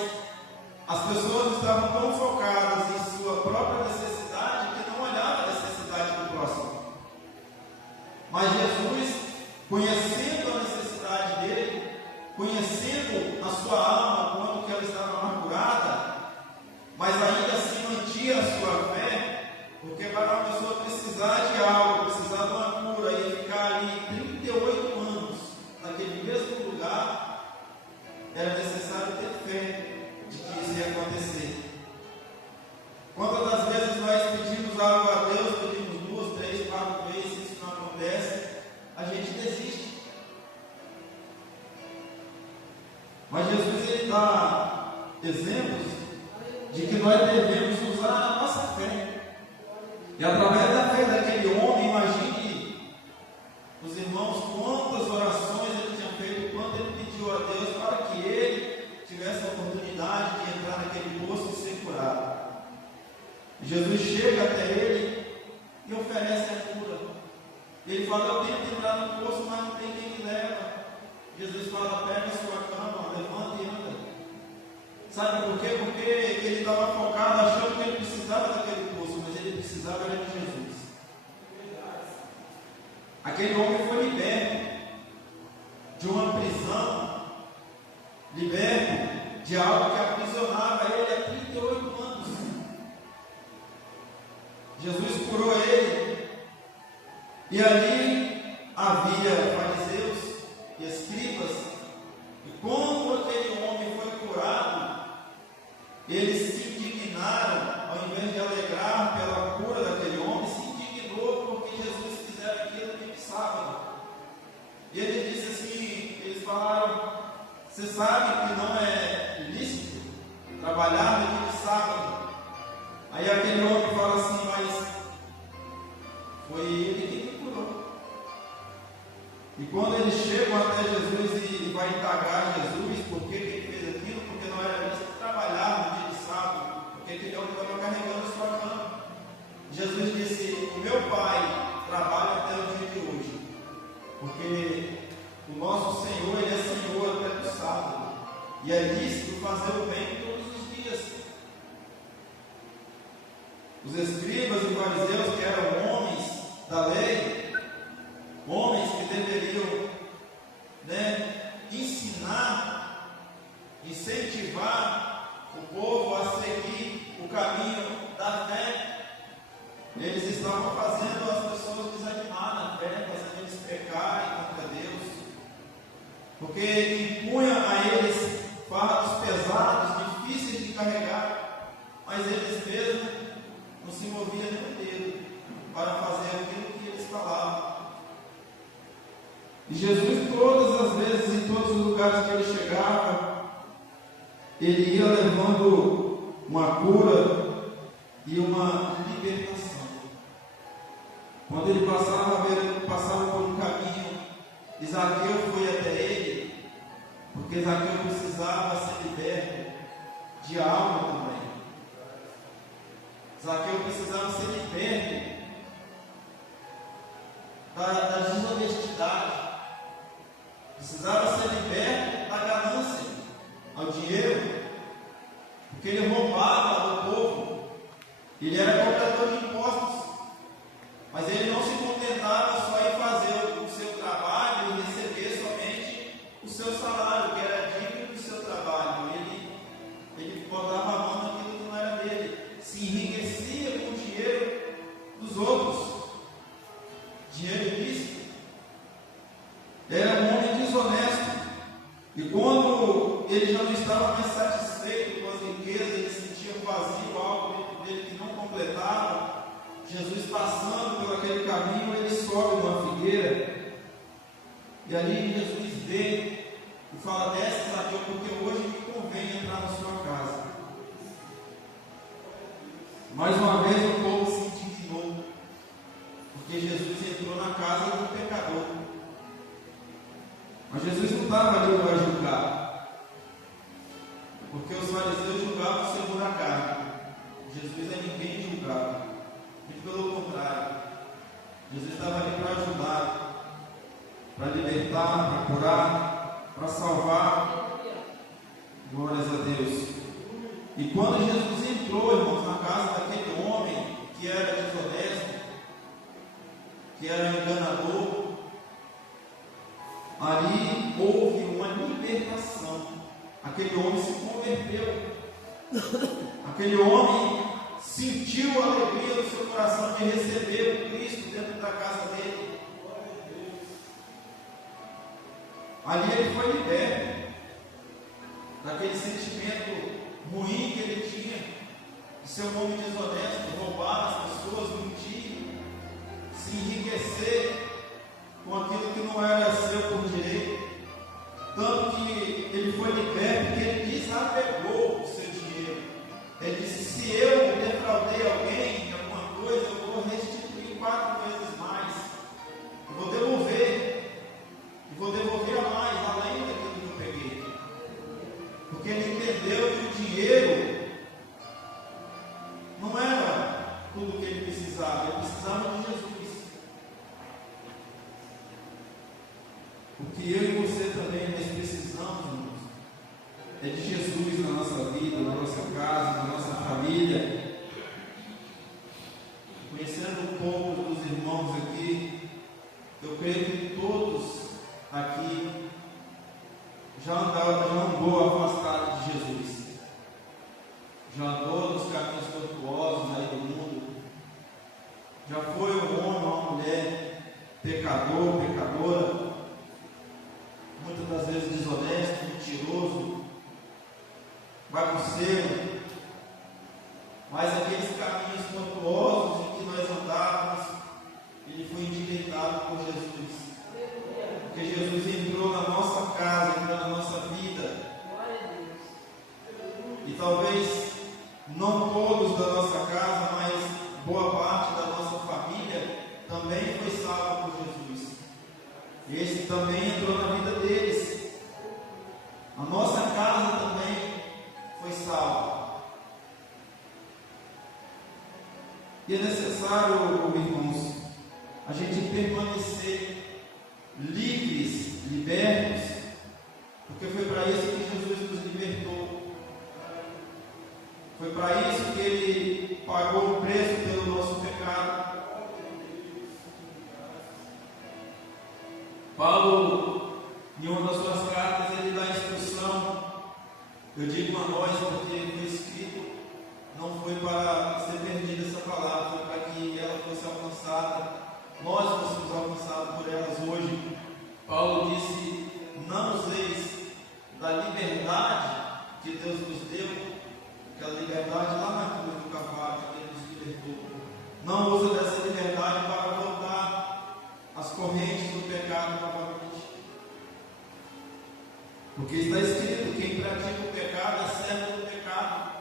as pessoas estavam tão focadas em sua própria necessidade que não olhavam a necessidade do próximo. Mas Jesus, conhecendo a necessidade dele, conhecendo a sua alma, quando que ela estava amargurada, mas ainda assim mantinha a sua fé, porque para uma pessoa precisar de algo, precisar de uma cura e ficar ali 38 anos naquele mesmo lugar, era necessário ter fé de que isso ia acontecer. Quantas das vezes nós pedimos algo a Deus, pedimos 2, 3, 4 vezes, e isso não acontece, a gente desiste. Mas Jesus ele dá exemplos de que nós devemos usar a nossa fé. E através da fé daquele homem, imagine os irmãos quantas orações ele tinha feito, quanto ele pediu a Deus para que ele tivesse a oportunidade de entrar naquele poço e ser curado. Jesus chega até ele e oferece a cura. Ele fala: eu tento entrar no poço, mas não tem quem me leva. Jesus fala: pega a sua cama, levanta e anda. Sabe por quê? Porque ele estava focado, achando que ele precisava daquele poço, mas ele precisava era de Jesus. Aquele homem foi liberto de uma prisão, liberto de algo que aprisionava ele há 38 anos. Jesus curou ele, e ali havia fariseus e escribas, e quando aquele homem foi curado, eles se indignaram, ao invés de alegrar pela cura daquele homem, se indignou porque Jesus fizera aquilo no sábado. E ele disse assim, eles falaram: você sabe que não é ilícito trabalhar no dia de sábado? Aí aquele homem fala assim: mas foi ele quem me curou. E quando eles chegam até Jesus e vai indagar Jesus por que ele fez aquilo, porque não era ilícito trabalhar no dia de sábado, porque aquele homem estava carregando sua cama. Jesus disse: o meu Pai trabalha até o dia de hoje, porque o nosso Senhor, Ele é Senhor até do sábado, e é lícito fazer o bem todos os dias. Os escribas e fariseus, que eram homens da lei, homens que deveriam ensinar, incentivar o povo a seguir o caminho da fé, eles estavam fazendo as pessoas desanimar na fé, fazendo eles pecarem contra Deus, porque impunha a eles fardos lugares que ele chegava, ele ia levando uma cura e uma libertação. Quando ele passava por um caminho, Zaqueu foi até ele, porque Zaqueu precisava ser liberto de algo também. Zaqueu precisava ser liberto da desonestidade, precisava ser liberto da ganância ao dinheiro, porque ele roubava do povo, ele era cobrador de impostos, mas ele não se contentava só em fazer o seu trabalho e receber somente o seu salário, que era digno do seu trabalho. Ele botava a mão naquilo que não era dele, se enriquecia com o dinheiro dos outros, dinheiro ilícito. Era um homem desonesto, e quando ele já não estava mais satisfeito com as riquezas, ele sentia um vazio, algo dentro dele que não completava. Jesus, passando por aquele caminho, ele sobe uma figueira, e ali Jesus vê e fala: desce, Zaqueu, porque hoje me convém entrar na sua casa. Mais uma vez o povo se indignou, porque Jesus entrou na casa do pecador. Mas Jesus não estava ali para julgar, porque os fariseus julgavam segundo a carne. Jesus a ninguém julgava, e pelo contrário, Jesus estava ali para ajudar, para libertar, para curar, para salvar. Glórias a Deus. E quando Jesus entrou, irmãos, na casa daquele homem que era desonesto, que era enganador, ali houve uma libertação. Aquele homem se converteu. Aquele homem sentiu a alegria do seu coração de receber o Cristo dentro da casa dele. Ali ele foi liberto daquele sentimento ruim que ele tinha de ser um homem desonesto, roubar as pessoas, mentir, se enriquecer com aquilo que não era seu por direito. Tanto que ele foi liberto porque ele desapegou o seu dinheiro. Ele disse: se eu defraudei alguém de alguma coisa, eu vou restituir 4 vezes mais. Eu vou devolver. E vou devolver a mais, além daquilo que eu peguei. Porque ele entendeu que o dinheiro não era tudo o que ele precisava. Ele precisava de Jesus. O que eu e você também nós precisamos, irmãos, é de Jesus na nossa vida, na nossa casa, na nossa família. Conhecendo um pouco dos irmãos aqui, eu creio que todos aqui já andou afastado de Jesus, já andou nos caminhos tortuosos aí do mundo, já foi um homem ou uma mulher pecador, pecadora, muitas das vezes desonesto, mentiroso, bagunceiro, mas aqueles caminhos tortuosos em que nós andávamos, ele foi endireitado por Jesus. Porque Jesus entrou na nossa casa, entrou na nossa vida. E talvez não todos da nossa casa, mas boa parte da nossa família também foi salva por Jesus. Esse também entrou na vida deles. A nossa casa também foi salva. E é necessário, irmãos, a gente permanecer livres, libertos, porque foi para isso que Jesus nos libertou. Foi para isso que Ele pagou o preço pelo nosso pecado. Paulo, em uma das suas cartas, ele dá a instrução. Eu digo a nós porque foi escrito, não foi para ser perdida essa palavra, foi para que ela fosse alcançada, nós fôssemos alcançados por elas hoje. Paulo disse: não useis da liberdade que Deus nos deu, aquela liberdade lá na cruz do Calvário que Ele nos libertou. Não use dessa liberdade para voltar às correntes do pecado novamente. Porque está escrito: quem pratica o pecado é servo do pecado.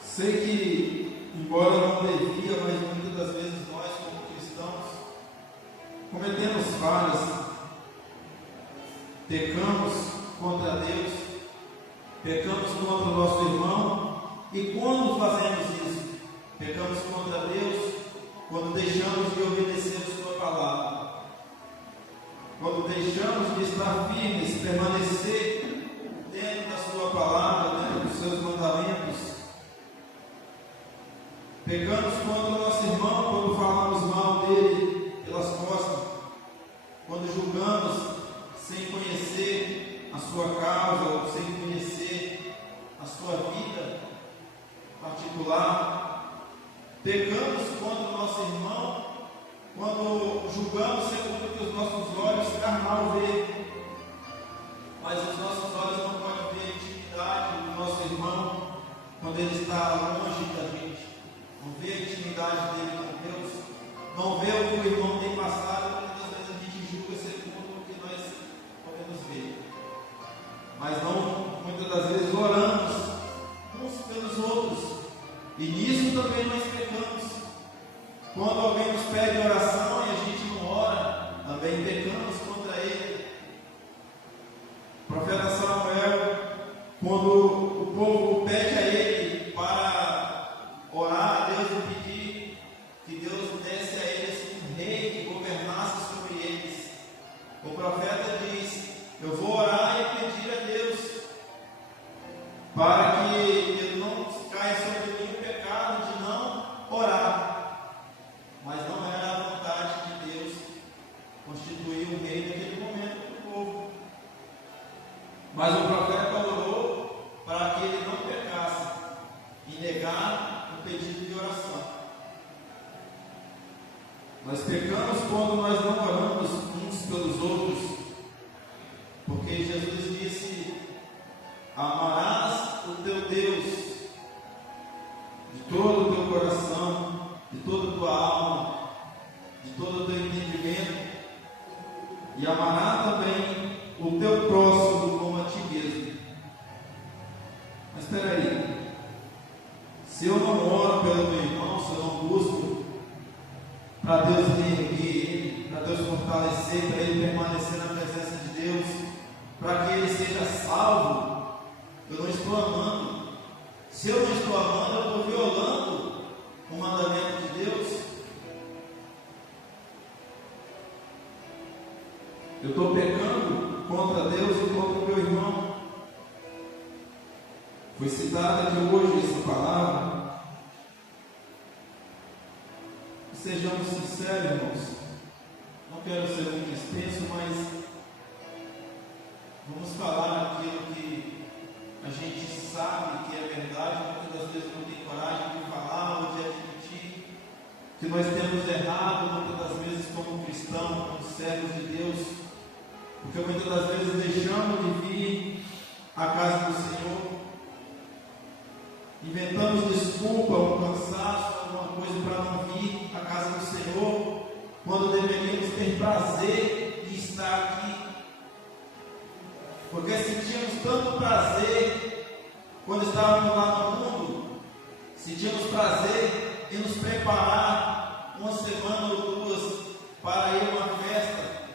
Sei que, embora não devia, mas muitas das vezes nós, como cristãos, cometemos falhas, pecamos contra Deus, pecamos contra o nosso irmão. E quando fazemos isso? Pecamos contra Deus quando deixamos de obedecer a sua palavra, quando deixamos de estar firmes, permanecer dentro da sua palavra, dentro dos seus mandamentos. Pecamos contra o nosso irmão quando falamos mal dele pelas costas, quando julgamos sem conhecer a sua causa, ou sem conhecer a sua vida particular. Pecamos contra o nosso irmão quando julgamos segundo o que os nossos olhos carnal vê, mas os nossos olhos não podem ver a intimidade do nosso irmão quando ele está longe da gente, não vê a intimidade dele com Deus, não vê o que o irmão tem passado. Muitas vezes a gente julga segundo o que nós podemos ver, mas não, muitas das vezes oramos uns pelos outros, e nisso também nós pecamos. Quando alguém nos pede oração e a gente não ora, também pecamos contra ele. O profeta Samuel, quando o povo pede a ele para orar a Deus e pedir que Deus desse a eles um rei que governasse sobre eles, o profeta diz: eu vou orar e pedir a Deus para que ele não caia sobre mim o pecado de não orar. Mas não era a vontade de Deus constituir um rei naquele momento para o povo. Mas o profeta orou para que ele não pecasse e negar o pedido de oração. Nós pecamos quando nós não oramos uns pelos outros, porque Jesus disse: amarás o teu Deus de todo o teu coração, de toda a tua alma, de todo o teu entendimento, e amará também o teu próximo como a ti mesmo. Mas espera aí, se eu não oro pelo meu irmão, se eu não busco para Deus reerguer ele, para Deus fortalecer, para ele permanecer na presença de Deus, para que ele seja salvo, eu não estou amando. Se eu não estou amando, eu estou violando o mandamento de Deus. Eu estou pecando contra Deus e contra o meu irmão. Foi citada aqui hoje essa palavra. Sejamos sinceros, irmãos. Não quero ser muito extenso, mas vamos falar aquilo que a gente sabe que é verdade, muitas das vezes não tem coragem de falar ou de admitir que nós temos errado, muitas das vezes como cristãos, como servos de Deus, porque muitas das vezes deixamos de vir à casa do Senhor, inventamos desculpa, um cansaço, alguma coisa para não vir à casa do Senhor, quando deveríamos ter prazer de estar aqui, porque sentíamos tanto prazer quando estávamos lá no mundo, sentíamos prazer em nos preparar uma semana ou duas para ir a uma festa,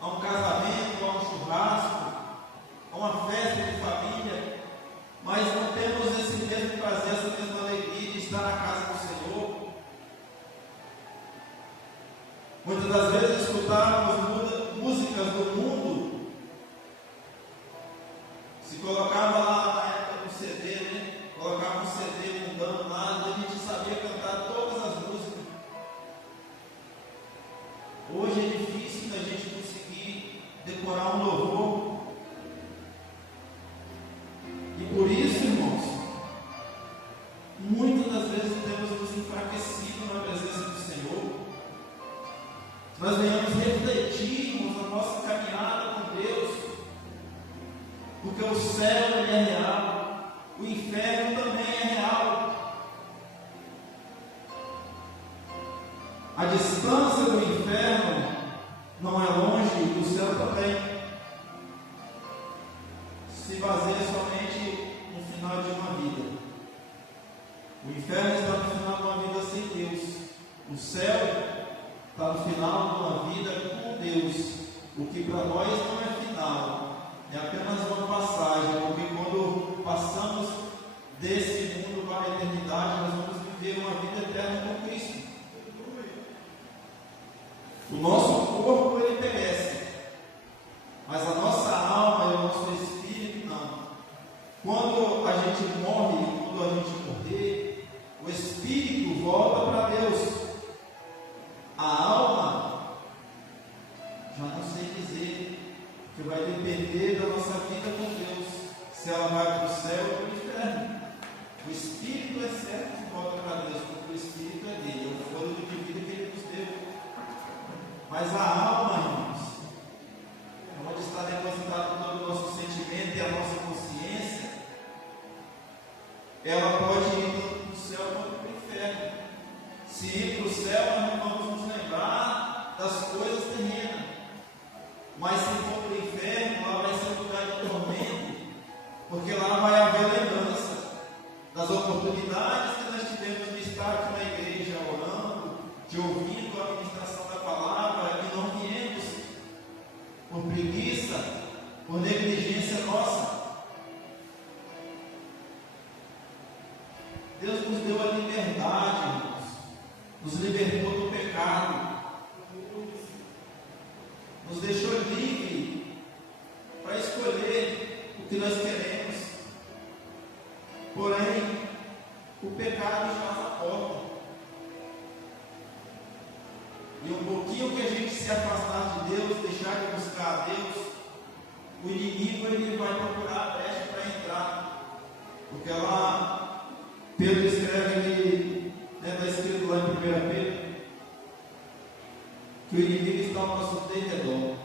a um casamento, a um churrasco, a uma festa de família, mas não temos esse mesmo prazer, essa mesma alegria de estar na casa do Senhor. Muitas das vezes escutávamos músicas do mundo, se colocava lá na época no CD, né? Colocava um CD mudando lá, e a gente sabia cantar todas as músicas. Hoje é difícil da gente conseguir decorar um louvor. E por isso, irmãos, muitas das vezes temos nos enfraquecido na presença do Senhor. Nós venhamos refletirmos a nossa caminhada com Deus, porque o céu ele é real, o inferno também é real. A distância do inferno não é longe, do céu também. se baseia somente no final de uma vida. O inferno está no final de uma vida sem Deus. O céu está no final de uma vida com Deus. O que para nós não é final, é apenas uma passagem, porque quando passamos desse mundo para a eternidade, nós vamos viver uma vida eterna com Cristo. O nosso corpo ele perece, mas a nossa alma e o nosso espírito não. Quando a gente morre, quando a gente morrer, o espírito volta para Deus. A alma, já não sei dizer, que vai depender da nossa vida com Deus, se ela vai para o céu ou para o inferno. O espírito é certo que volta para Deus, porque o espírito é dele, é o fôlego de vida que ele nos deu. Mas a alma, irmãos, onde está depositado todo o nosso sentimento e a nossa consciência, ela pode ir para o céu ou para o inferno. Se ir para o céu, nós não vamos nos lembrar das coisas terrenas. Mas se for para o inferno, lá vai ser um lugar de tormento, porque lá vai haver lembrança das oportunidades que nós tivemos de estar aqui na igreja orando, de ouvindo a ministração da palavra, e não viemos por preguiça, por negligência nossa. Deus nos deu a liberdade, irmãos, nos libertou do pecado, nos deixou livre para escolher o que nós queremos. Porém, o pecado está à porta. E um pouquinho que a gente se afastar de Deus, deixar de buscar a Deus, o inimigo ele vai procurar a brecha para entrar. Porque lá, Pedro escreve, está escrito lá em 1 Pedro, que o inimigo está ao nosso derredor,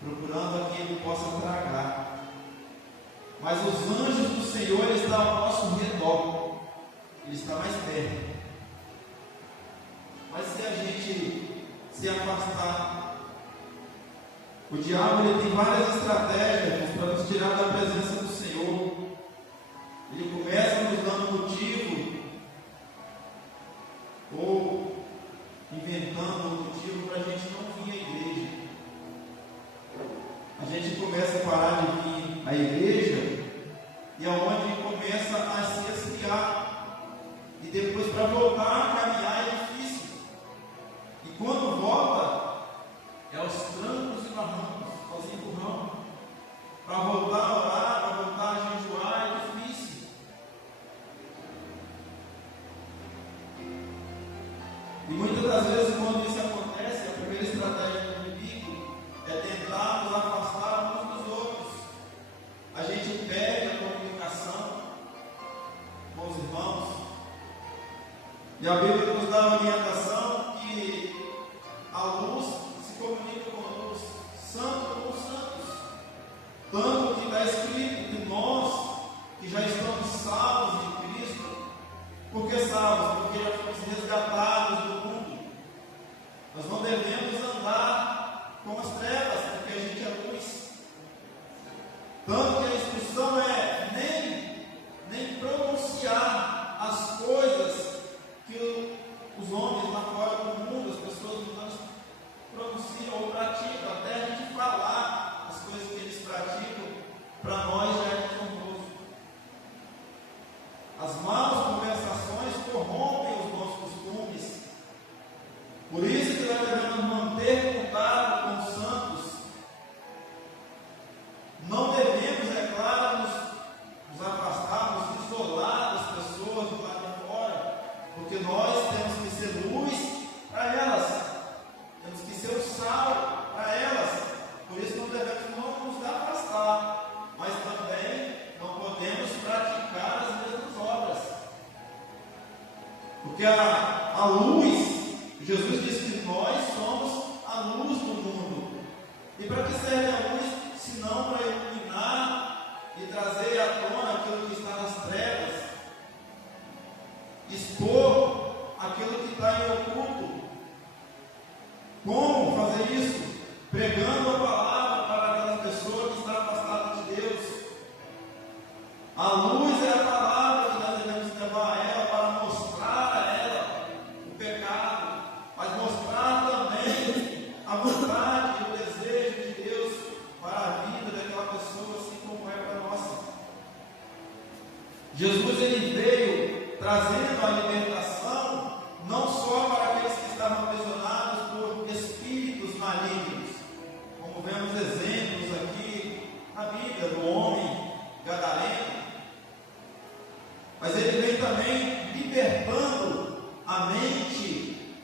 procurando a quem ele possa tragar. Mas os anjos do Senhor estão ao nosso redor, ele está mais perto. Mas se a gente se afastar, o diabo ele tem várias estratégias para nos tirar da presença do Senhor. Ele começa nos dando motivo, ou inventando um motivo para a gente não vir à igreja. A gente começa a parar de vir à igreja, e é onde começa a se esfriar, e depois para voltar a caminhar é difícil. E quando volta, é aos trancos e barrancos, aos empurrão. Para voltar a orar, para voltar a jejuar é difícil. E muitas das vezes, quando isso acontece, a primeira estratégia do inimigo é tentar nos afastar uns dos outros. A gente perde a comunicação com os irmãos. E a Bíblia nos dá a orientação que a luz se comunica com a luz, santo com os santos. Tanto que está escrito que nós, que já estamos salvos em Cristo, por que salvos? Porque já fomos resgatados do mundo. Nós não devemos andar com as trevas, porque a gente é luz. Tanto que a instrução é nem pronunciar as coisas que os homens lá fora do mundo, as pessoas mundanas, pronunciam ou praticam, até a gente falar as coisas que eles praticam, para nós já é desonroso. As más conversações corrompem os nossos costumes. Por isso que nós devemos manter contato com os santos. Não devemos, é claro, nos afastar, nos isolar das pessoas do lado de fora, porque nós temos que ser luz para elas, temos que ser o sal para elas. Por isso não devemos não nos afastar, mas também não podemos praticar as mesmas obras. Porque a luz, Jesus disse que nós somos a luz do mundo. E para que serve a luz, se não para iluminar e trazer à tona aquilo que está nas trevas, expor aquilo que está em oculto? Como fazer isso? Pregando a palavra para aquela pessoa que está afastada de Deus, Jesus ele veio trazendo a libertação não só para aqueles que estavam aprisionados por espíritos malignos, como vemos exemplos aqui na Bíblia do homem gadareno, mas ele vem também libertando a mente,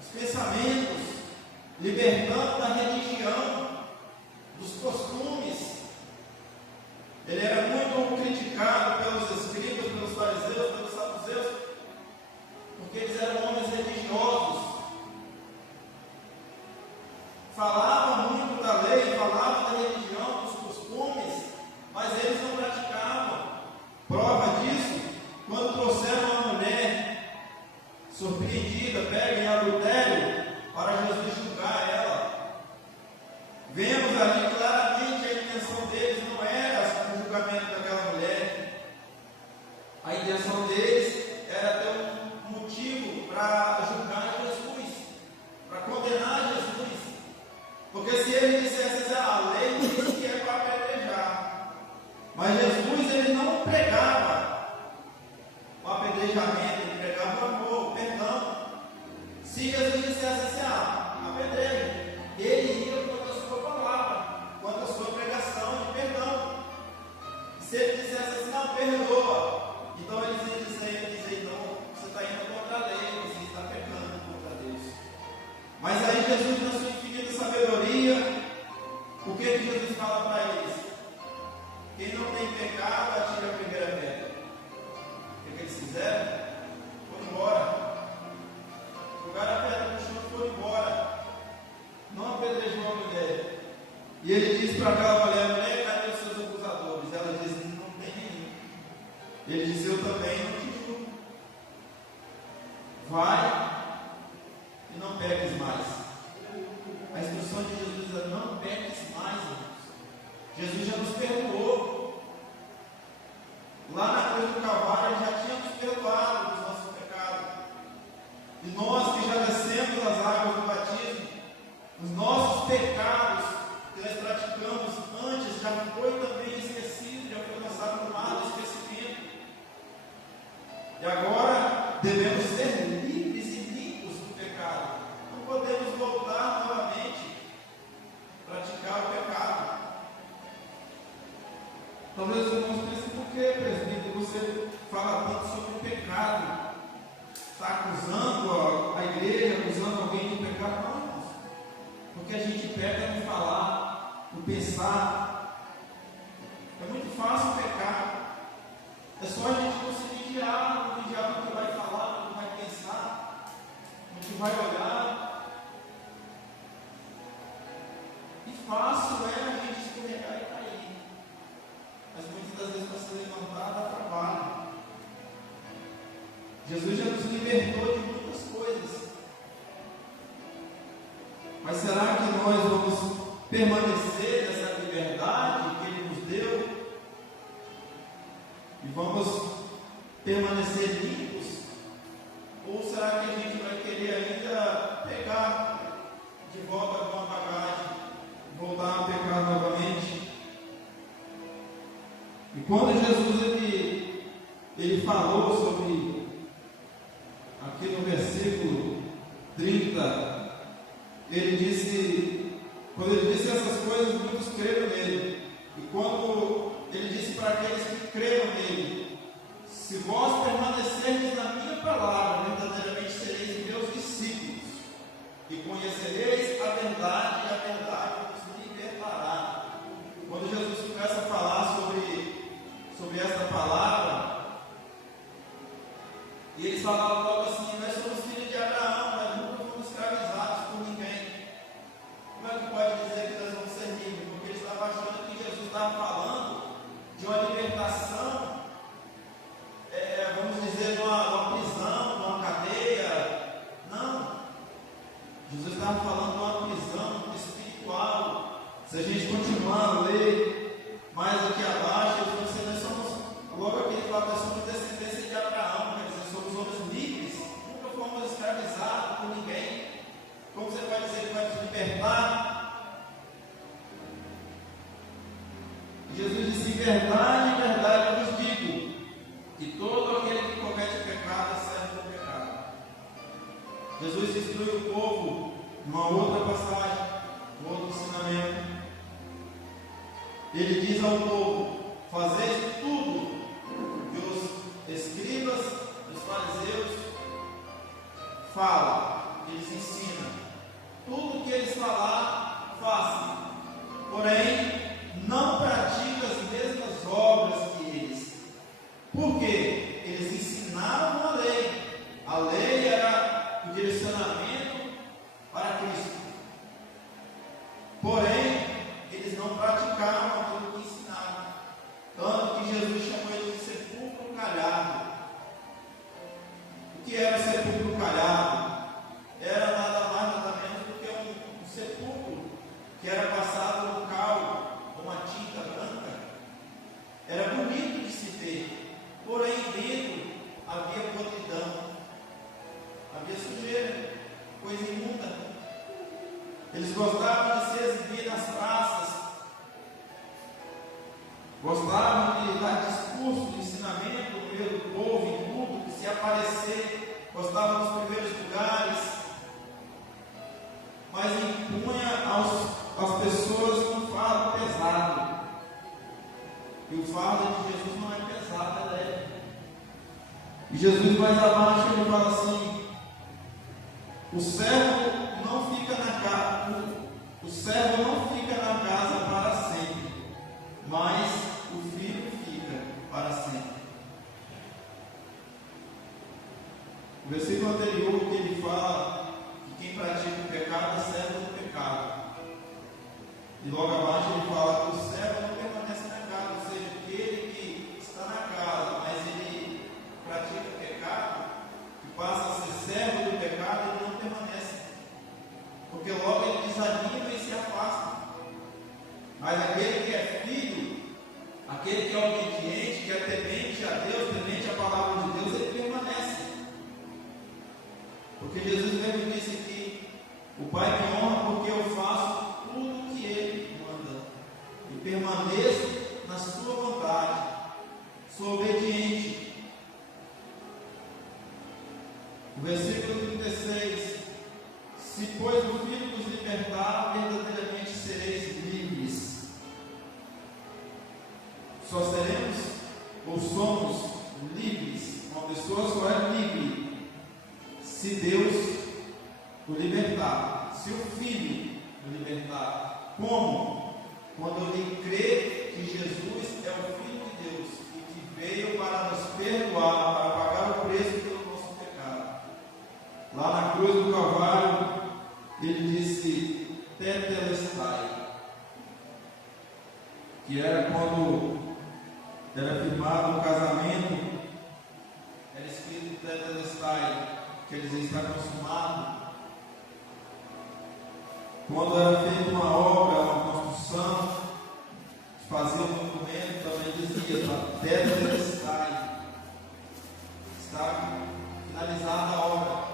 os pensamentos, libertando da religião, dos costumes. Ele era muito criticado pelos escribas, pelos fariseus, pelos saduceus, porque eles eram homens religiosos, falavam muito da lei, falavam da religião, dos costumes, mas eles não praticavam. Prova disso, quando trouxeram uma mulher surpreendida, pega em adultério, para Jesus julgar ela. Vemos ali claramente a intenção deles não era o julgamento daquela mulher. A intenção deles era ter um motivo para julgar Jesus, para condenar Jesus. Porque se ele dissesse a lei diz que é para apedrejar, mas Jesus ele não pregava o apedrejamento, ele pregava o amor, o perdão. Se Jesus dissesse apedreje, ele ia contra a sua palavra, contra a sua pregação de perdão. Se ele dissesse assim, não, perdoa, então eles iam dizer, não, você está indo contra a lei, você está pecando contra Deus. Mas aí Jesus, na sua infinita sabedoria, o que Jesus fala para eles? Quem não tem pecado, atire a primeira pedra. O que eles fizeram? Foram embora. Jogaram a pedra no chão e foram embora. Não apedrejou a mulher. E ele diz para aquela mulher, cadê os seus acusadores? Ela diz, não tem nenhum. Ele diz, eu também não te julgo. Vai e não peques mais. A instrução de Jesus é não peques mais, irmãos. Jesus já nos perdoou. Lá na cruz do Calvário, ele já tinha nos perdoado dos nossos pecados. E nós que já descemos as águas do batismo, os nossos pecados que nós praticamos antes já foi também esquecido, já foi lançado no mar do esquecimento. E agora devemos ser livres e limpos do pecado. Não podemos voltar novamente a praticar o pecado. Talvez os irmãos pensem, por que, presbítero, você fala tanto sobre o pecado? Está acusando a igreja, acusando alguém de pecado? Não, irmãos. Porque a gente peca no falar, no pensar. É muito fácil pecar. É só a gente não se vigiar, no que vai falar, no que vai pensar, no que vai olhar. E fácil é a gente escorregar e cair. Mas muitas das vezes para se levantar dá trabalho. Jesus já nos libertou de muitas coisas. Mas será que nós vamos permanecer nessa liberdade que Ele nos deu? E vamos permanecer limpos? Ou será que a gente vai querer ainda pegar de volta alguma bagagem, voltar a pecar novamente? E quando Jesus ele falou sobre, aqui no versículo 30, ele disse, quando ele disse essas coisas, muitos creram nele. E quando ele disse para aqueles que creram nele, se vós permanecerdes na minha palavra, verdadeiramente sereis meus discípulos, e conhecereis a verdade, e a verdade vos libertará. Quando Jesus começa a falar sobre esta palavra, e eles falavam logo assim, nós somos filhos de Abraão, nós nunca fomos escravizados por ninguém. Como é que pode dizer que nós vamos ser livres? Porque eles estavam achando que Jesus estava falando de uma libertação, vamos dizer, numa prisão, numa cadeia. Não. Jesus estava falando de uma prisão espiritual. Se a gente continuar a ler mais aqui abaixo, nós somos, logo aqui ele fala que somos descendência de Abraão, quer dizer, somos homens livres, nunca fomos escravizados por ninguém. Como você vai dizer que vai nos libertar? Jesus disse: em verdade eu vos digo, que todo aquele que comete pecado é servo do pecado. Jesus instrui o povo numa outra passagem, um outro ensinamento. Ele diz ao povo: fazeis tudo que os escribas, os fariseus falam, eles ensinam. Tudo que eles falar, façam. Porém, não pratica as mesmas obras que eles. Por quê? Eles ensinavam a lei. A lei era o direcionamento para Cristo. Porém, eles não praticavam aquilo que ensinavam. Tanto que Jesus chamou eles de sepulcro calhado. O que era o sepulcro calhado? Era nada mais, nada menos do que um sepulcro que era passado no cal, uma tinta branca. Era bonito de se ver, porém dentro havia podridão, havia sujeira, coisa imunda. Eles gostavam de se exibir nas praças, gostavam de dar discurso, de ensinamento no meio do povo, em tudo, de se aparecer, gostavam dos primeiros lugares, mas impunha às pessoas um fardo pesado. E o fardo de Jesus não é pesado, é leve. E Jesus mais abaixo ele fala assim: o servo não fica na casa para sempre, mas o filho fica para sempre. O versículo anterior que ele fala que quem pratica o pecado é servo do pecado. E logo abaixo ele fala que o servo não permanece na casa, ou seja, aquele que está na casa, mas ele pratica o pecado, que passa a ser servo do pecado, ele não permanece. Porque logo ele desanima e se afasta. Mas aquele que é filho, aquele que é obediente, que é temente a Deus, temente à palavra de Deus, ele permanece. Porque Jesus mesmo disse que o Pai me honra porque eu faço tudo o que Ele manda e permaneço na sua vontade, sou obediente. O versículo 36: se pois o Filho vos libertar, verdadeiramente sereis livres. Só seremos ou somos livres? Uma pessoa só é livre se Deus o libertar, se o Filho o libertar. Como? Quando ele crê que Jesus é o Filho de Deus e que veio para nos perdoar, para pagar o preço pelo nosso pecado. Lá na cruz do Calvário, ele disse tetelestai, que era quando era firmado um casamento, era escrito tetelestai, quer dizer, está consumado. Quando era feita uma obra, uma construção, fazia um documento, também dizia tetelestai, está finalizada a obra.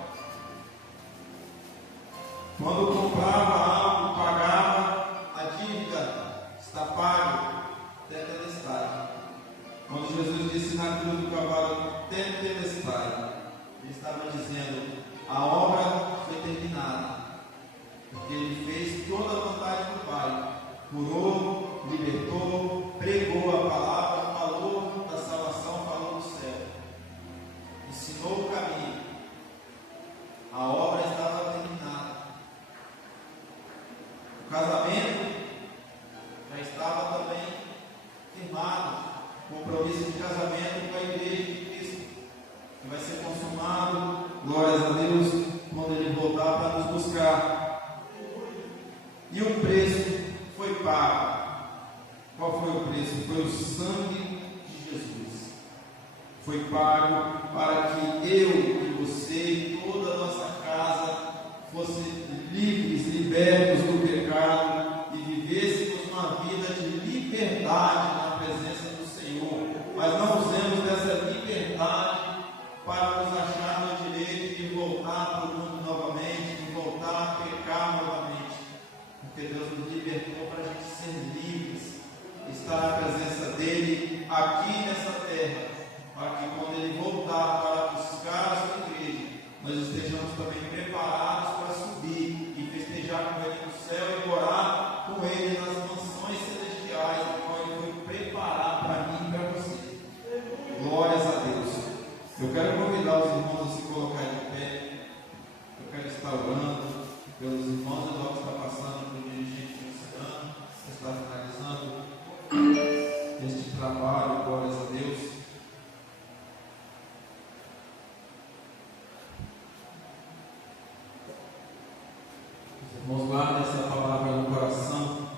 Quando comprava algo, pagava a dívida, está pago, tetelestai. Quando Jesus disse na cruz do Calvário tetelestai, ele estava dizendo: a obra foi terminada, porque ele fez toda a vontade do Pai, curou, libertou, pregou a palavra, falou da salvação, falou do céu, ensinou o caminho. A obra estava terminada. O casamento já estava também firmado, compromisso de casamento com a igreja de Cristo, que vai ser consumado, glórias a Deus, quando Ele voltar para nos buscar. E o preço foi pago. Qual foi o preço? Foi o sangue de Jesus. Foi pago para que eu e você e toda a nossa casa fossem livres, libertos do pecado e vivêssemos uma vida de liberdade na presença do Senhor. Mas não usemos dessa liberdade para nos achar no direito de voltar para o mundo novamente, de voltar a pecar novamente. Porque Deus nos libertou para a gente ser livres, estar na presença aqui nessa terra, para que quando Ele voltar para buscar a sua igreja, nós estejamos também preparados para subir e festejar com Ele no céu e morar com Ele nas mansões celestiais, a qual Ele foi preparar para mim e para você. Glórias a Deus. Eu quero convidar os irmãos a se colocarem de pé. Eu quero estar orando pelos irmãos. O Eduardo está passando para o dirigente Luciano, que está finalizando este trabalho. Glórias a Deus. Os irmãos guardem essa palavra no coração.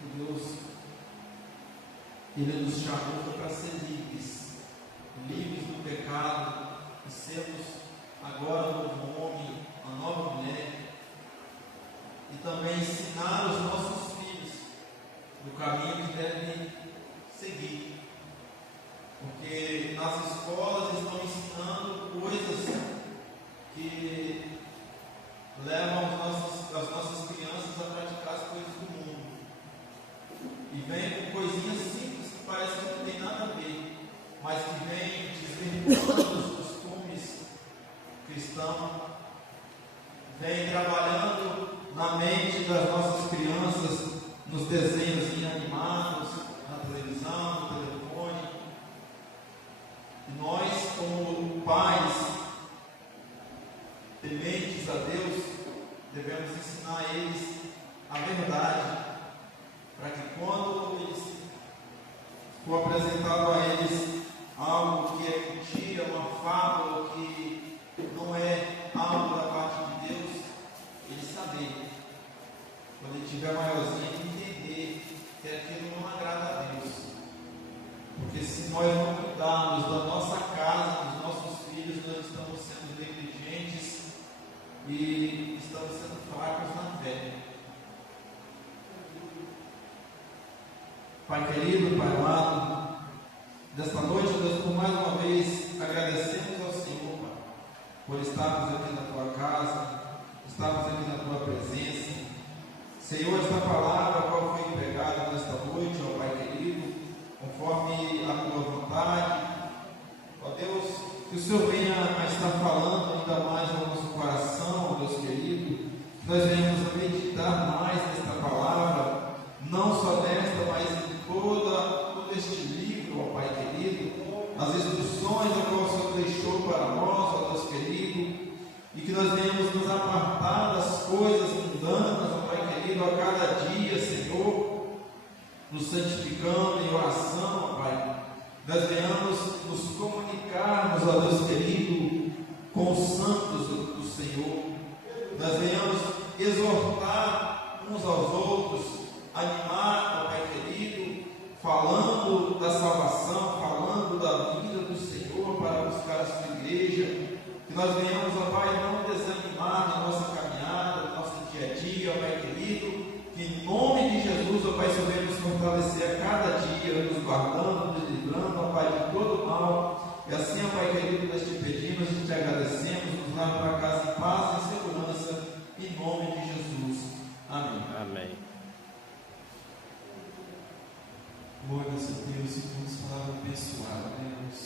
Que Deus, Ele nos chamou para ser livres, livres do pecado, e sermos agora um novo homem, uma nova mulher, e também ensinar os nossos filhos no caminho que devem seguir, porque nas escolas estão ensinando coisas que levam as nossas crianças a praticar as coisas do mundo, e vem com coisinhas simples que parece que não tem nada a ver, mas que vem desvirtuando os costumes cristãos, vem trabalhando na mente das nossas crianças, nos desenhos animados, na televisão, no telefone. E nós, como pais tementes a Deus, devemos ensinar a eles a verdade, para que quando eles for apresentado a eles algo que é mentira, uma fábula que não é algo da parte de Deus, eles saberem, quando ele estiver maiorzinho, entender que aquilo não agrada a Deus. Porque se nós não cuidarmos da nossa casa, dos nossos filhos, nós estamos sendo negligentes e estamos sendo fracos na fé. Pai querido, Pai amado, desta noite, Deus, por mais uma vez agradecemos ao Senhor, Pai, por estarmos aqui na Tua casa, estarmos aqui na Tua presença. Senhor, esta palavra qual foi pregada nesta noite, ó Pai querido, conforme a Tua vontade, ó Deus, que o Senhor venha a estar falando ainda mais ao nosso coração, ó Deus querido, que nós venhamos a meditar mais nesta palavra, não só nesta, mas em todo este livro, ó Pai querido, as instruções a qual o Senhor deixou para nós, ó Deus querido, e que nós venhamos nos apartar das coisas mundanas, ó Pai querido, a cada dia, Senhor, nos santificando em oração, ó Pai, nós venhamos nos comunicarmos, ó Deus querido, com os santos do Senhor, nós venhamos exortar uns aos outros, animar, ó Pai querido, falando da salvação, falando da vida do Senhor para buscar a sua igreja, que nós venhamos, ó Pai, não desanimar na nossa caminhada, no nosso dia a dia, ó Pai querido, que em nome de Jesus, ó Pai, Senhor, venha nos fortalecer a cada dia, nos guardando, nos livrando, ó Pai, de todo mal, e assim, ó Pai querido, nós te pedimos e te agradecemos, nos leva para casa em paz e segurança, em nome de Jesus. Amém. Amém. Glórias a Deus, irmãos, palavra abençoada, né, irmãos?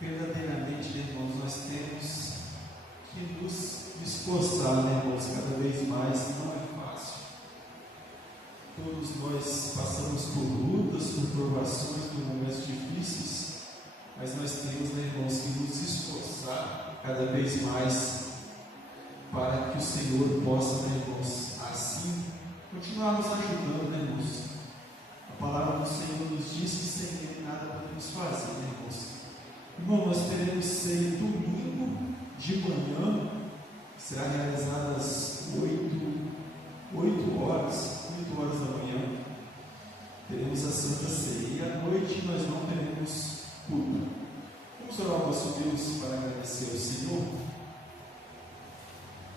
Verdadeiramente, irmãos, nós temos que nos esforçar, né, irmãos, cada vez mais, não é fácil. Todos nós passamos por lutas, por provações, por momentos difíceis, mas nós temos, né, irmãos, que nos esforçar cada vez mais para que o Senhor possa, né, irmãos, assim continuarmos ajudando, né, irmãos? A palavra do Senhor nos diz que sem Ele nada podemos fazer, né, irmãos? Irmão, nós teremos ceia domingo de manhã, será realizada às 8 horas da manhã. Teremos a Santa Ceia e à noite nós não teremos culto. Vamos orar ao nosso Deus para agradecer ao Senhor.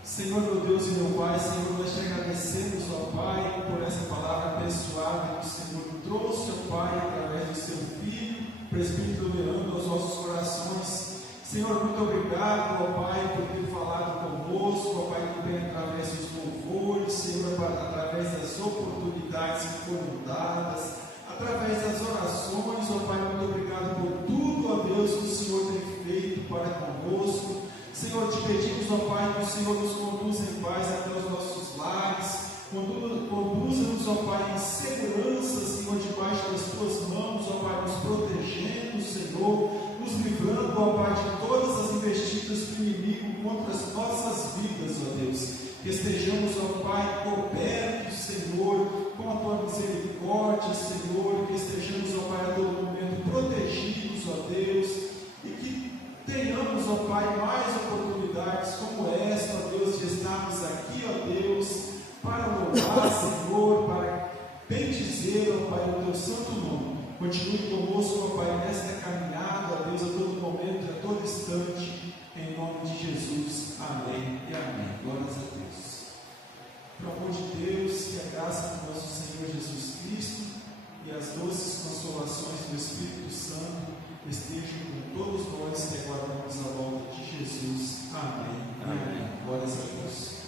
Senhor, meu Deus e meu Pai, Senhor, nós te agradecemos, ó Pai, por essa palavra abençoada que o Senhor trouxe, ó Pai, através do seu Filho, presbítero Leandro, aos nossos corações. Senhor, muito obrigado, ó Pai, por ter falado conosco, ó Pai, também através dos louvores, Senhor, através das oportunidades que foram dadas, através Pedimos, ó Pai, que o Senhor nos conduza em paz até os nossos lares. Conduza-nos, ó Pai, em segurança, Senhor, debaixo das Tuas mãos, ó Pai, nos protegendo, Senhor, nos livrando, ó Pai, de todas as investidas do inimigo contra as nossas vidas, ó Deus. Que estejamos, ó Pai, cobertos, Senhor, com a Tua misericórdia, Senhor, que estejamos, ó Pai, a todo momento protegidos, ó Deus, e que tenhamos, ó Pai, mais oportunidades como esta, ó Deus, de estarmos aqui, ó Deus, para louvar, Senhor, para bendizer, ó Pai, o Teu santo nome. Continue conosco, ó Pai, nesta caminhada, ó Deus, a todo momento, a todo instante, em nome de Jesus. Amém e amém. Glórias a Deus. Pelo amor de Deus, que a graça do nosso Senhor Jesus Cristo e as doces consolações do Espírito Santo estejam com todos nós que aguardamos a volta de Jesus. Amém. Amém. Glórias a Deus.